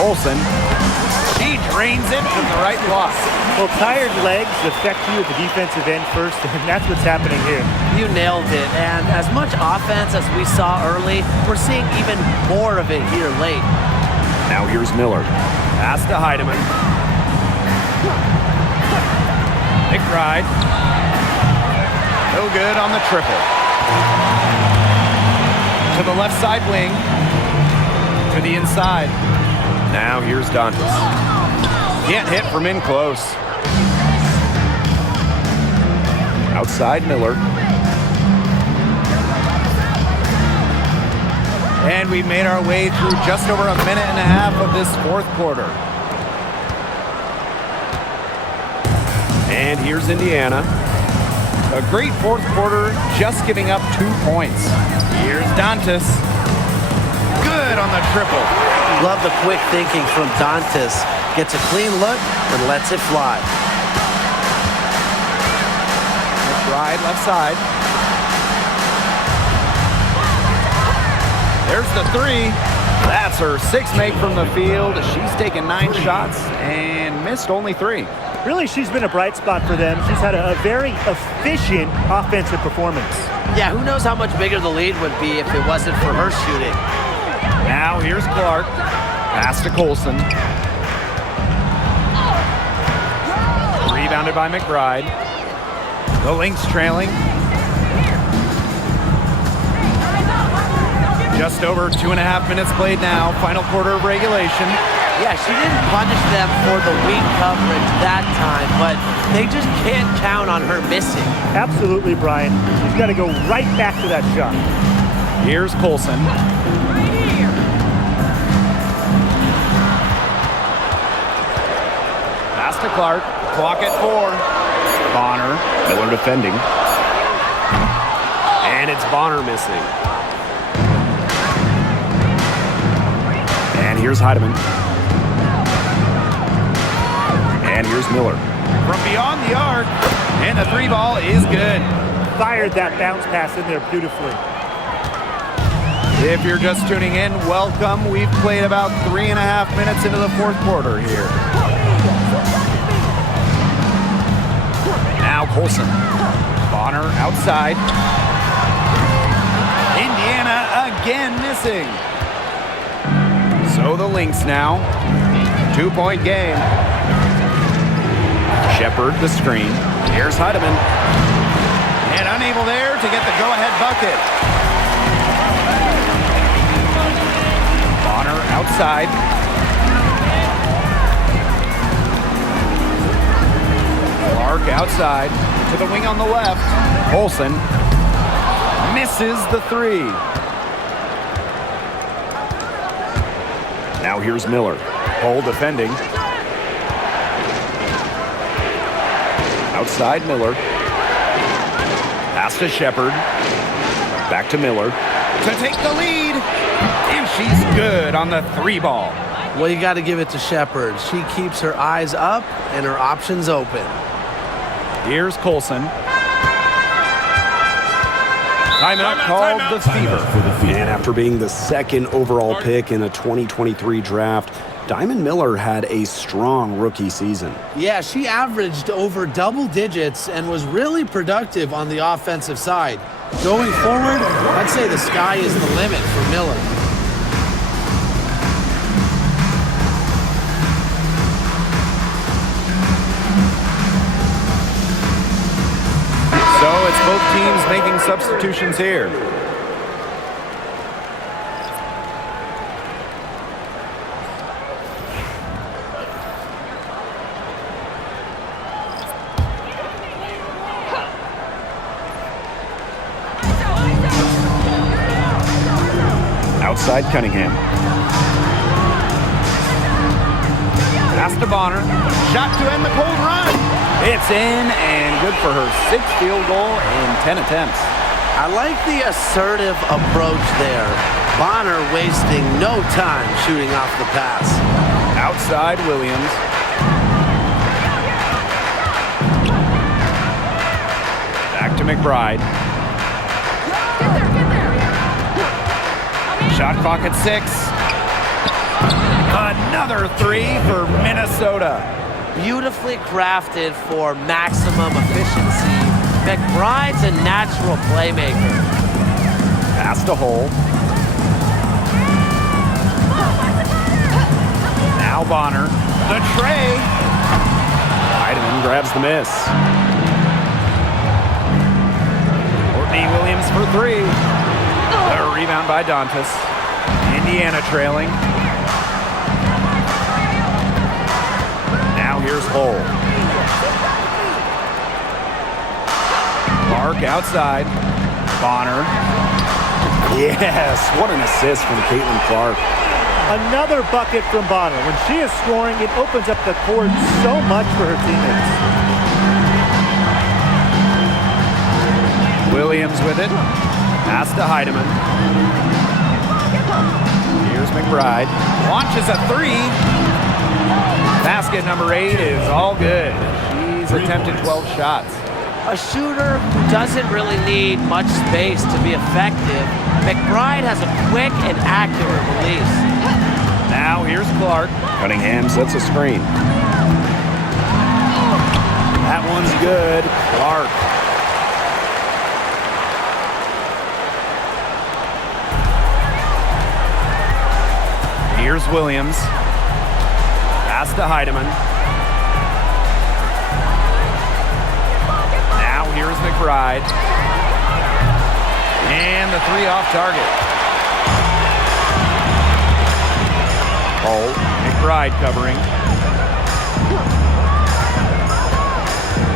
Olsen. She drains it from the right block. Well, tired legs affect you at the defensive end first, and that's what's happening here. You nailed it. And as much offense as we saw early, we're seeing even more of it here late. Now here's Miller. Pass to Heidemann. McBride. No good on the triple. To the left side wing. To the inside. Now here's Dantas. Can't hit from in close. Outside Miller. And we've made our way through just over a minute and a half of this fourth quarter. And here's Indiana. A great fourth quarter, just giving up 2 points. Here's Dantas. Good on the triple. Love the quick thinking from Dantas. Gets a clean look and lets it fly. McBride left side. There's the three. That's her sixth make from the field. She's taken 9 shots and missed only 3. Really, she's been a bright spot for them. She's had a very efficient offensive performance. Yeah, who knows how much bigger the lead would be if it wasn't for her shooting. Now here's Clark. Pass to Colson. Rebounded by McBride. The Lynx trailing. Just over 2.5 minutes played now. Final quarter of regulation. Yeah, she didn't punish them for the weak coverage that time, but they just can't count on her missing. Absolutely, Brian. She's got to go right back to that shot. Here's Colson. Pass to Clark. Clock at 4. Bonner. Miller defending. And it's Bonner missing. And here's Heidemann. And here's Miller. From beyond the arc. And the 3 ball is good. Fired that bounce pass in there beautifully. If you're just tuning in, welcome. We've played about 3.5 minutes into the fourth quarter here. Now Colson. Bonner outside. Indiana again missing. So the Lynx now. 2-point game. Shepard the screen. Here's Heidemann. And unable there to get the go-ahead bucket. Bonner outside. Clark outside. To the wing on the left. Olsen misses the 3. Now here's Miller. Cole defending. Outside Miller. Pass to Shepard. Back to Miller. To take the lead. And she's good on the 3 ball. Well, you got to give it to Shepard. She keeps her eyes up and her options open. Here's Colson. Timeout called the Fever. And after being the second overall pick in a 2023 draft, Diamond Miller had a strong rookie season. Yeah, she averaged over double digits and was really productive on the offensive side. Going forward, I'd say the sky is the limit for Miller. So it's both teams making substitutions here. Outside Cunningham. Pass to Bonner. Shot to end the cold run. It's in and good for her 6th field goal in 10 attempts. I like the assertive approach there. Bonner wasting no time shooting off the pass. Outside Williams. Back to McBride. Shot clock at 6. Another 3 for Minnesota. Beautifully crafted for maximum efficiency. McBride's a natural playmaker. Pass to Hole. Now Bonner. The tray. Heidemann grabs the miss. Courtney Williams for 3. A rebound by Dantas. Indiana trailing. Now here's Hole. Clark outside. Bonner. Yes, what an assist from Caitlin Clark. Another bucket from Bonner. When she is scoring, it opens up the court so much for her teammates. Williams with it. Pass to Heidemann. Here's McBride. Launches a three. Basket number 8 is all good. She's attempted 12 shots. A shooter who doesn't really need much space to be effective, McBride has a quick and accurate release. Now here's Clark. Cunningham sets a screen. That one's good. Clark. Here's Williams. Pass to Heidemann. Now here's McBride. And the three off target. Hole. McBride covering.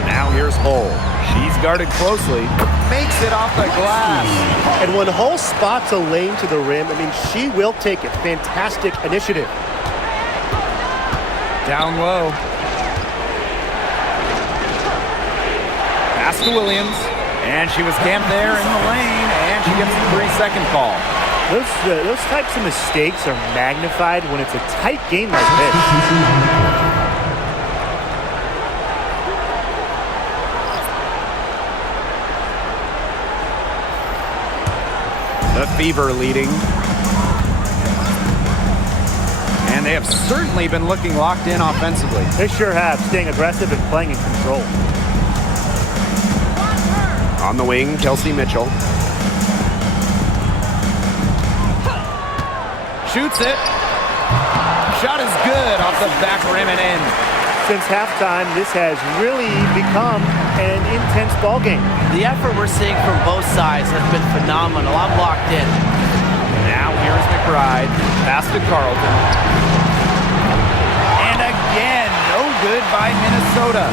Now here's Hull. She's guarded closely. Makes it off the glass. And when Hull spots a lane to the rim, she will take it. Fantastic initiative. Down low. Pass to Williams. And she was camped there in the lane. And she gets the 3-second call. Those types of mistakes are magnified when it's a tight game like this. The Fever leading. And they have certainly been looking locked in offensively. They sure have, staying aggressive and playing in control. On the wing, Kelsey Mitchell. Shoots it. Shot is good off the back rim and in. Since halftime, this has really become an intense ball game. The effort we're seeing from both sides has been phenomenal. I'm locked in. Now here's McBride. Pass to Carlton. And again, no good by Minnesota.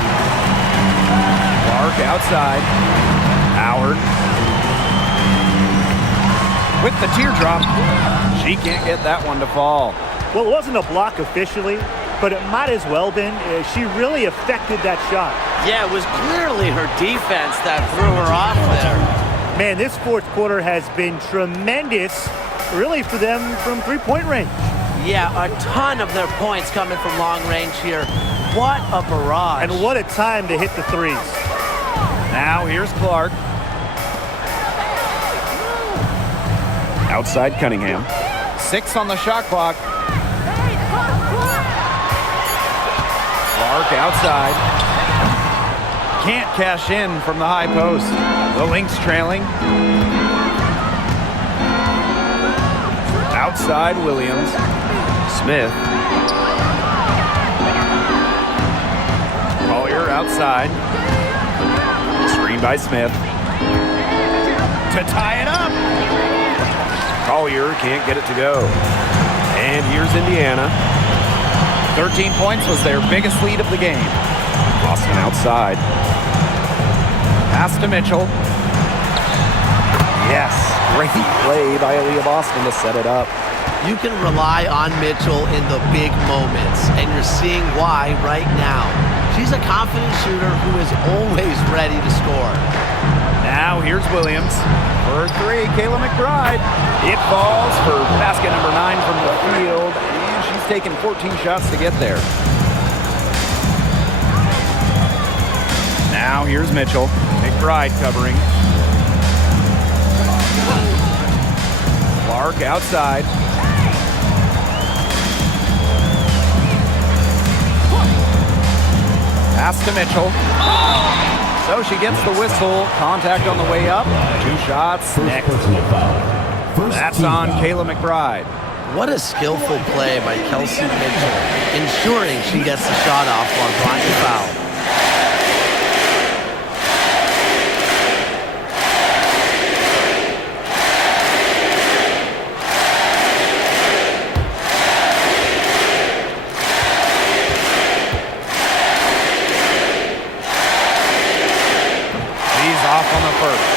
Clark outside. Howard. With the teardrop. She can't get that one to fall. Well, it wasn't a block officially, but it might as well been. She really affected that shot. Yeah, it was clearly her defense that threw her off there. Man, this fourth quarter has been tremendous, really, for them from three-point range. Yeah, a ton of their points coming from long range here. What a barrage. And what a time to hit the threes. Now here's Clark. Outside Cunningham. 6 on the shot clock. Clark outside. Can't cash in from the high post. The Lynx trailing. Outside Williams. Smith. Collier outside. Screen by Smith. To tie it up. Collier can't get it to go. And here's Indiana. 13 points was their biggest lead of the game. Boston outside. Pass to Mitchell. Yes, great play by Aaliyah Boston to set it up. You can rely on Mitchell in the big moments, and you're seeing why right now. She's a confident shooter who is always ready to score. Now here's Williams. For 3, Kayla McBride. It falls for basket number 9 from the field, and she's taken 14 shots to get there. Now here's Mitchell. McBride covering. Clark outside. Pass to Mitchell. So she gets the whistle. Contact on the way up. 2 shots next. That's on Kayla McBride. What a skillful play by Kelsey Mitchell, ensuring she gets the shot off while drawing the foul. She's off on the first.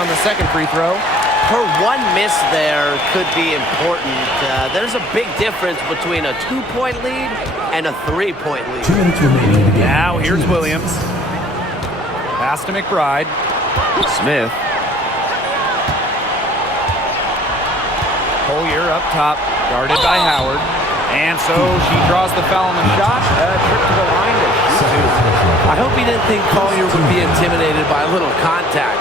on the second free throw. Her one miss there could be important. There's a big difference between a 2-point lead and a 3-point lead. 2 minutes remaining in the game. Now here's Williams. Pass to McBride. Smith. Collier up top, guarded by Howard. And so she draws the foul on the shot. Trip to the line to shoot. I hope he didn't think Collier would be intimidated by a little contact.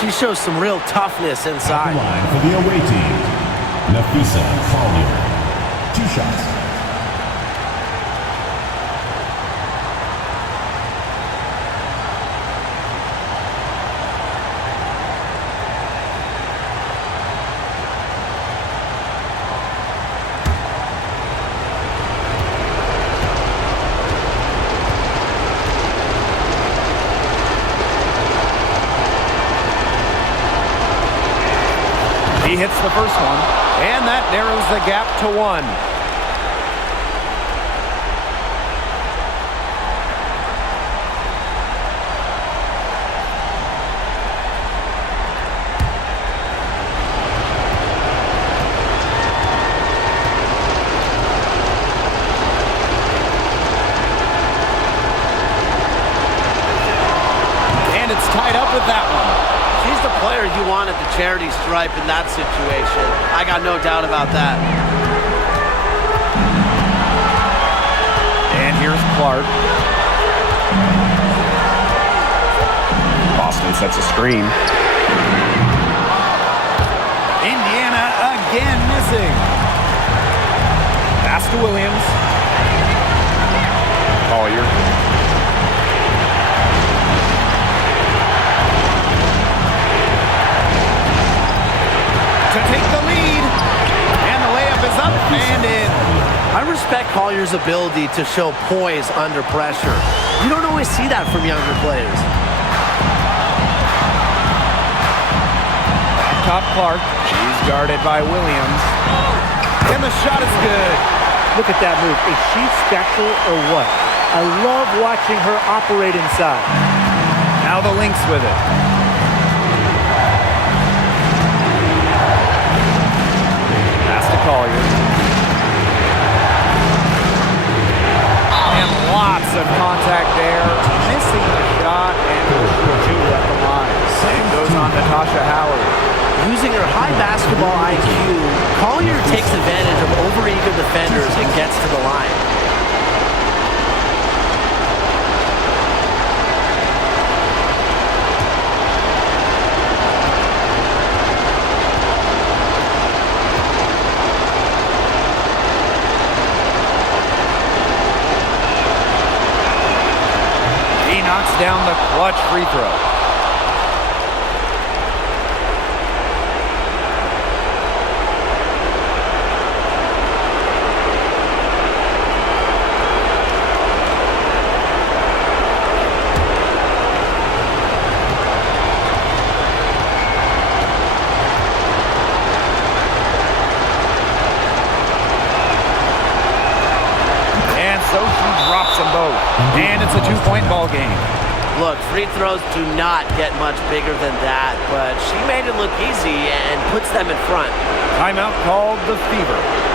She shows some real toughness inside. Line for the away team. Nafisa Collier. 2 shots. He hits the first one, and that narrows the gap to 1. And it's tied up with that one. She's the player you want at the charity stripe in that situation. I got no doubt about that. And here's Clark. Boston sets a screen. Indiana again missing. Pass to Williams. Collier. To take the lead, and the layup is up and in. I respect Collier's ability to show poise under pressure. You don't always see that from younger players. Top Clark, she's guarded by Williams, and the shot is good. Look at that move. Is she special or what? I love watching her operate inside. Now the Lynx with it. Collier. And lots of contact there. Missing the shot and two at the line. Same goes on Natasha Howard. Using her high basketball IQ, Collier takes advantage of overeager defenders and gets to the line. Down the clutch free throw. And so she drops them both. And it's a 2-point ball game. Look, free throws do not get much bigger than that, but she made it look easy and puts them in front. Timeout called the Fever.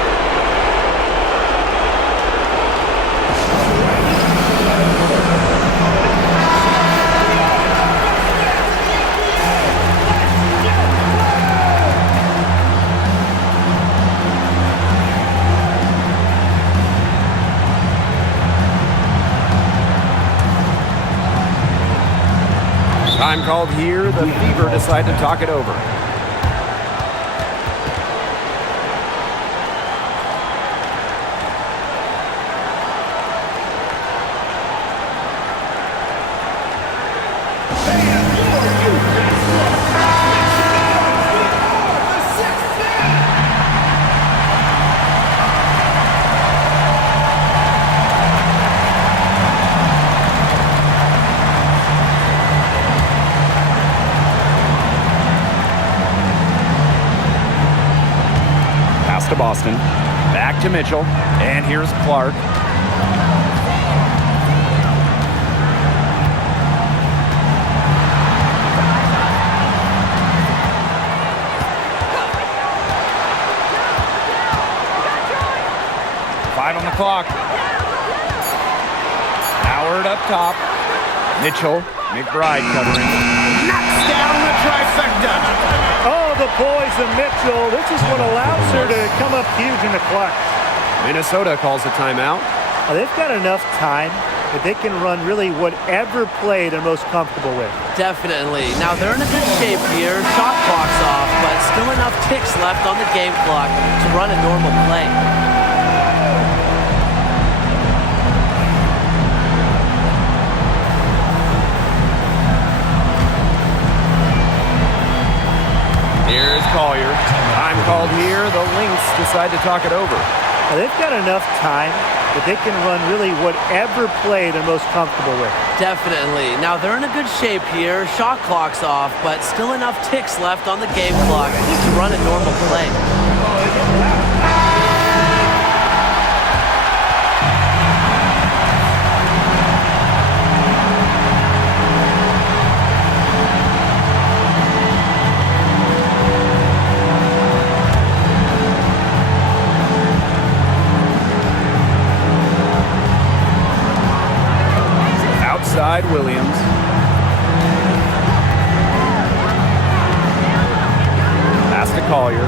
Time called here. The Fever decide to talk it over. To Boston, back to Mitchell, and here's Clark. clock. Howard up top. Mitchell, McBride covering. Knocks down the trifecta. Oh, the boys of Mitchell. This is what allows her to come up huge in the clutch. Minnesota calls a timeout. They've got enough time that they can run really whatever play they're most comfortable with. Definitely. Now they're in a good shape here. Shot clock's off, but still enough ticks left on the game clock to run a normal play. Here's Collier. Time called here. The Lynx decide to talk it over. They've got enough time that they can run really whatever play they're most comfortable with. Definitely. Now they're in a good shape here. Shot clock's off, but still enough ticks left on the game clock to run a normal play. Williams. Pass to Collier.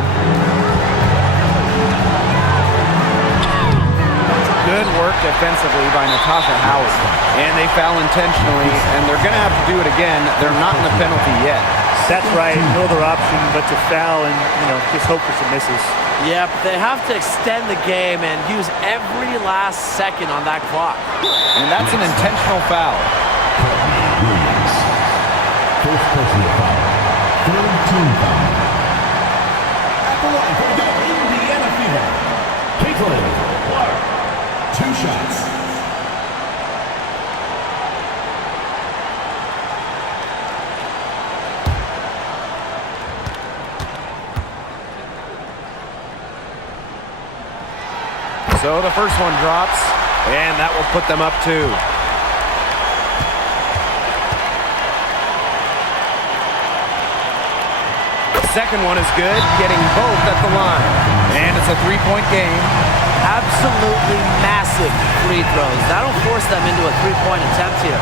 Good work defensively by Natasha Howard. And they foul intentionally, and they're going to have to do it again. They're not in the penalty yet. That's right. No other option but to foul and, just hope for some misses. Yep, they have to extend the game and use every last second on that clock. And that's an intentional foul. Williams. First personal foul. Third team foul. At the line for the Indiana Fever. Caitlin Clark. 2 shots. So the first one drops, and that will put them up 2. Second one is good, getting both at the line. And it's a 3-point game. Absolutely massive free throws. That'll force them into a 3-point attempt here.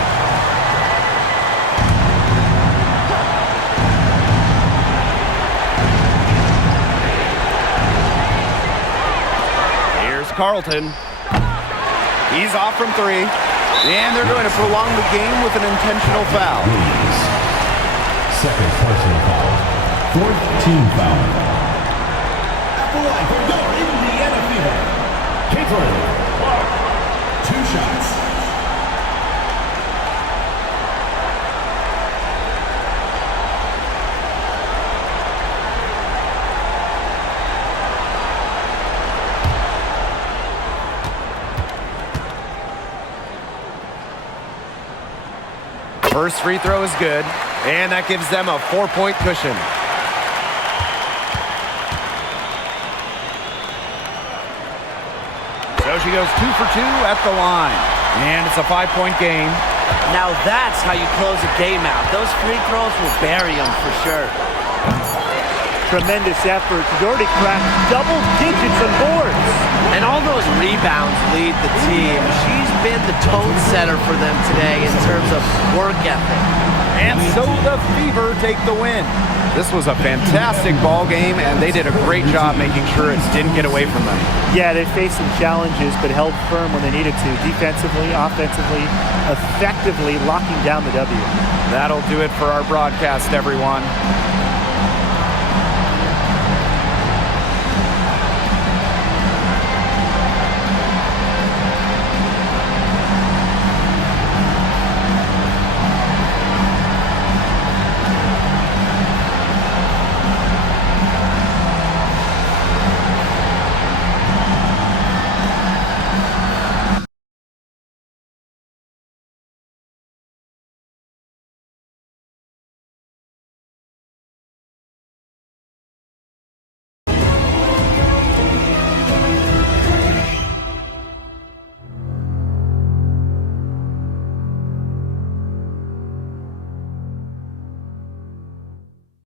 Here's Carlton. He's off from 3. And they're going to prolong the game with an intentional foul. Williams. Second personal foul. Fourth team foul. At the line for the Indiana Fever. Caitlin Clark. 2 shots. First free throw is good, and that gives them a 4-point cushion. So she goes 2 for 2 at the line, and it's a 5-point game. Now that's how you close a game out. Those free throws will bury them for sure. Tremendous effort. She's already cracked double digits on boards. And all those rebounds lead the team. She's been the tone setter for them today in terms of work ethic. And so the Fever take the win. This was a fantastic ball game, and they did a great job making sure it didn't get away from them. Yeah, they faced some challenges, but held firm when they needed to. Defensively, offensively, effectively locking down the W. That'll do it for our broadcast, everyone.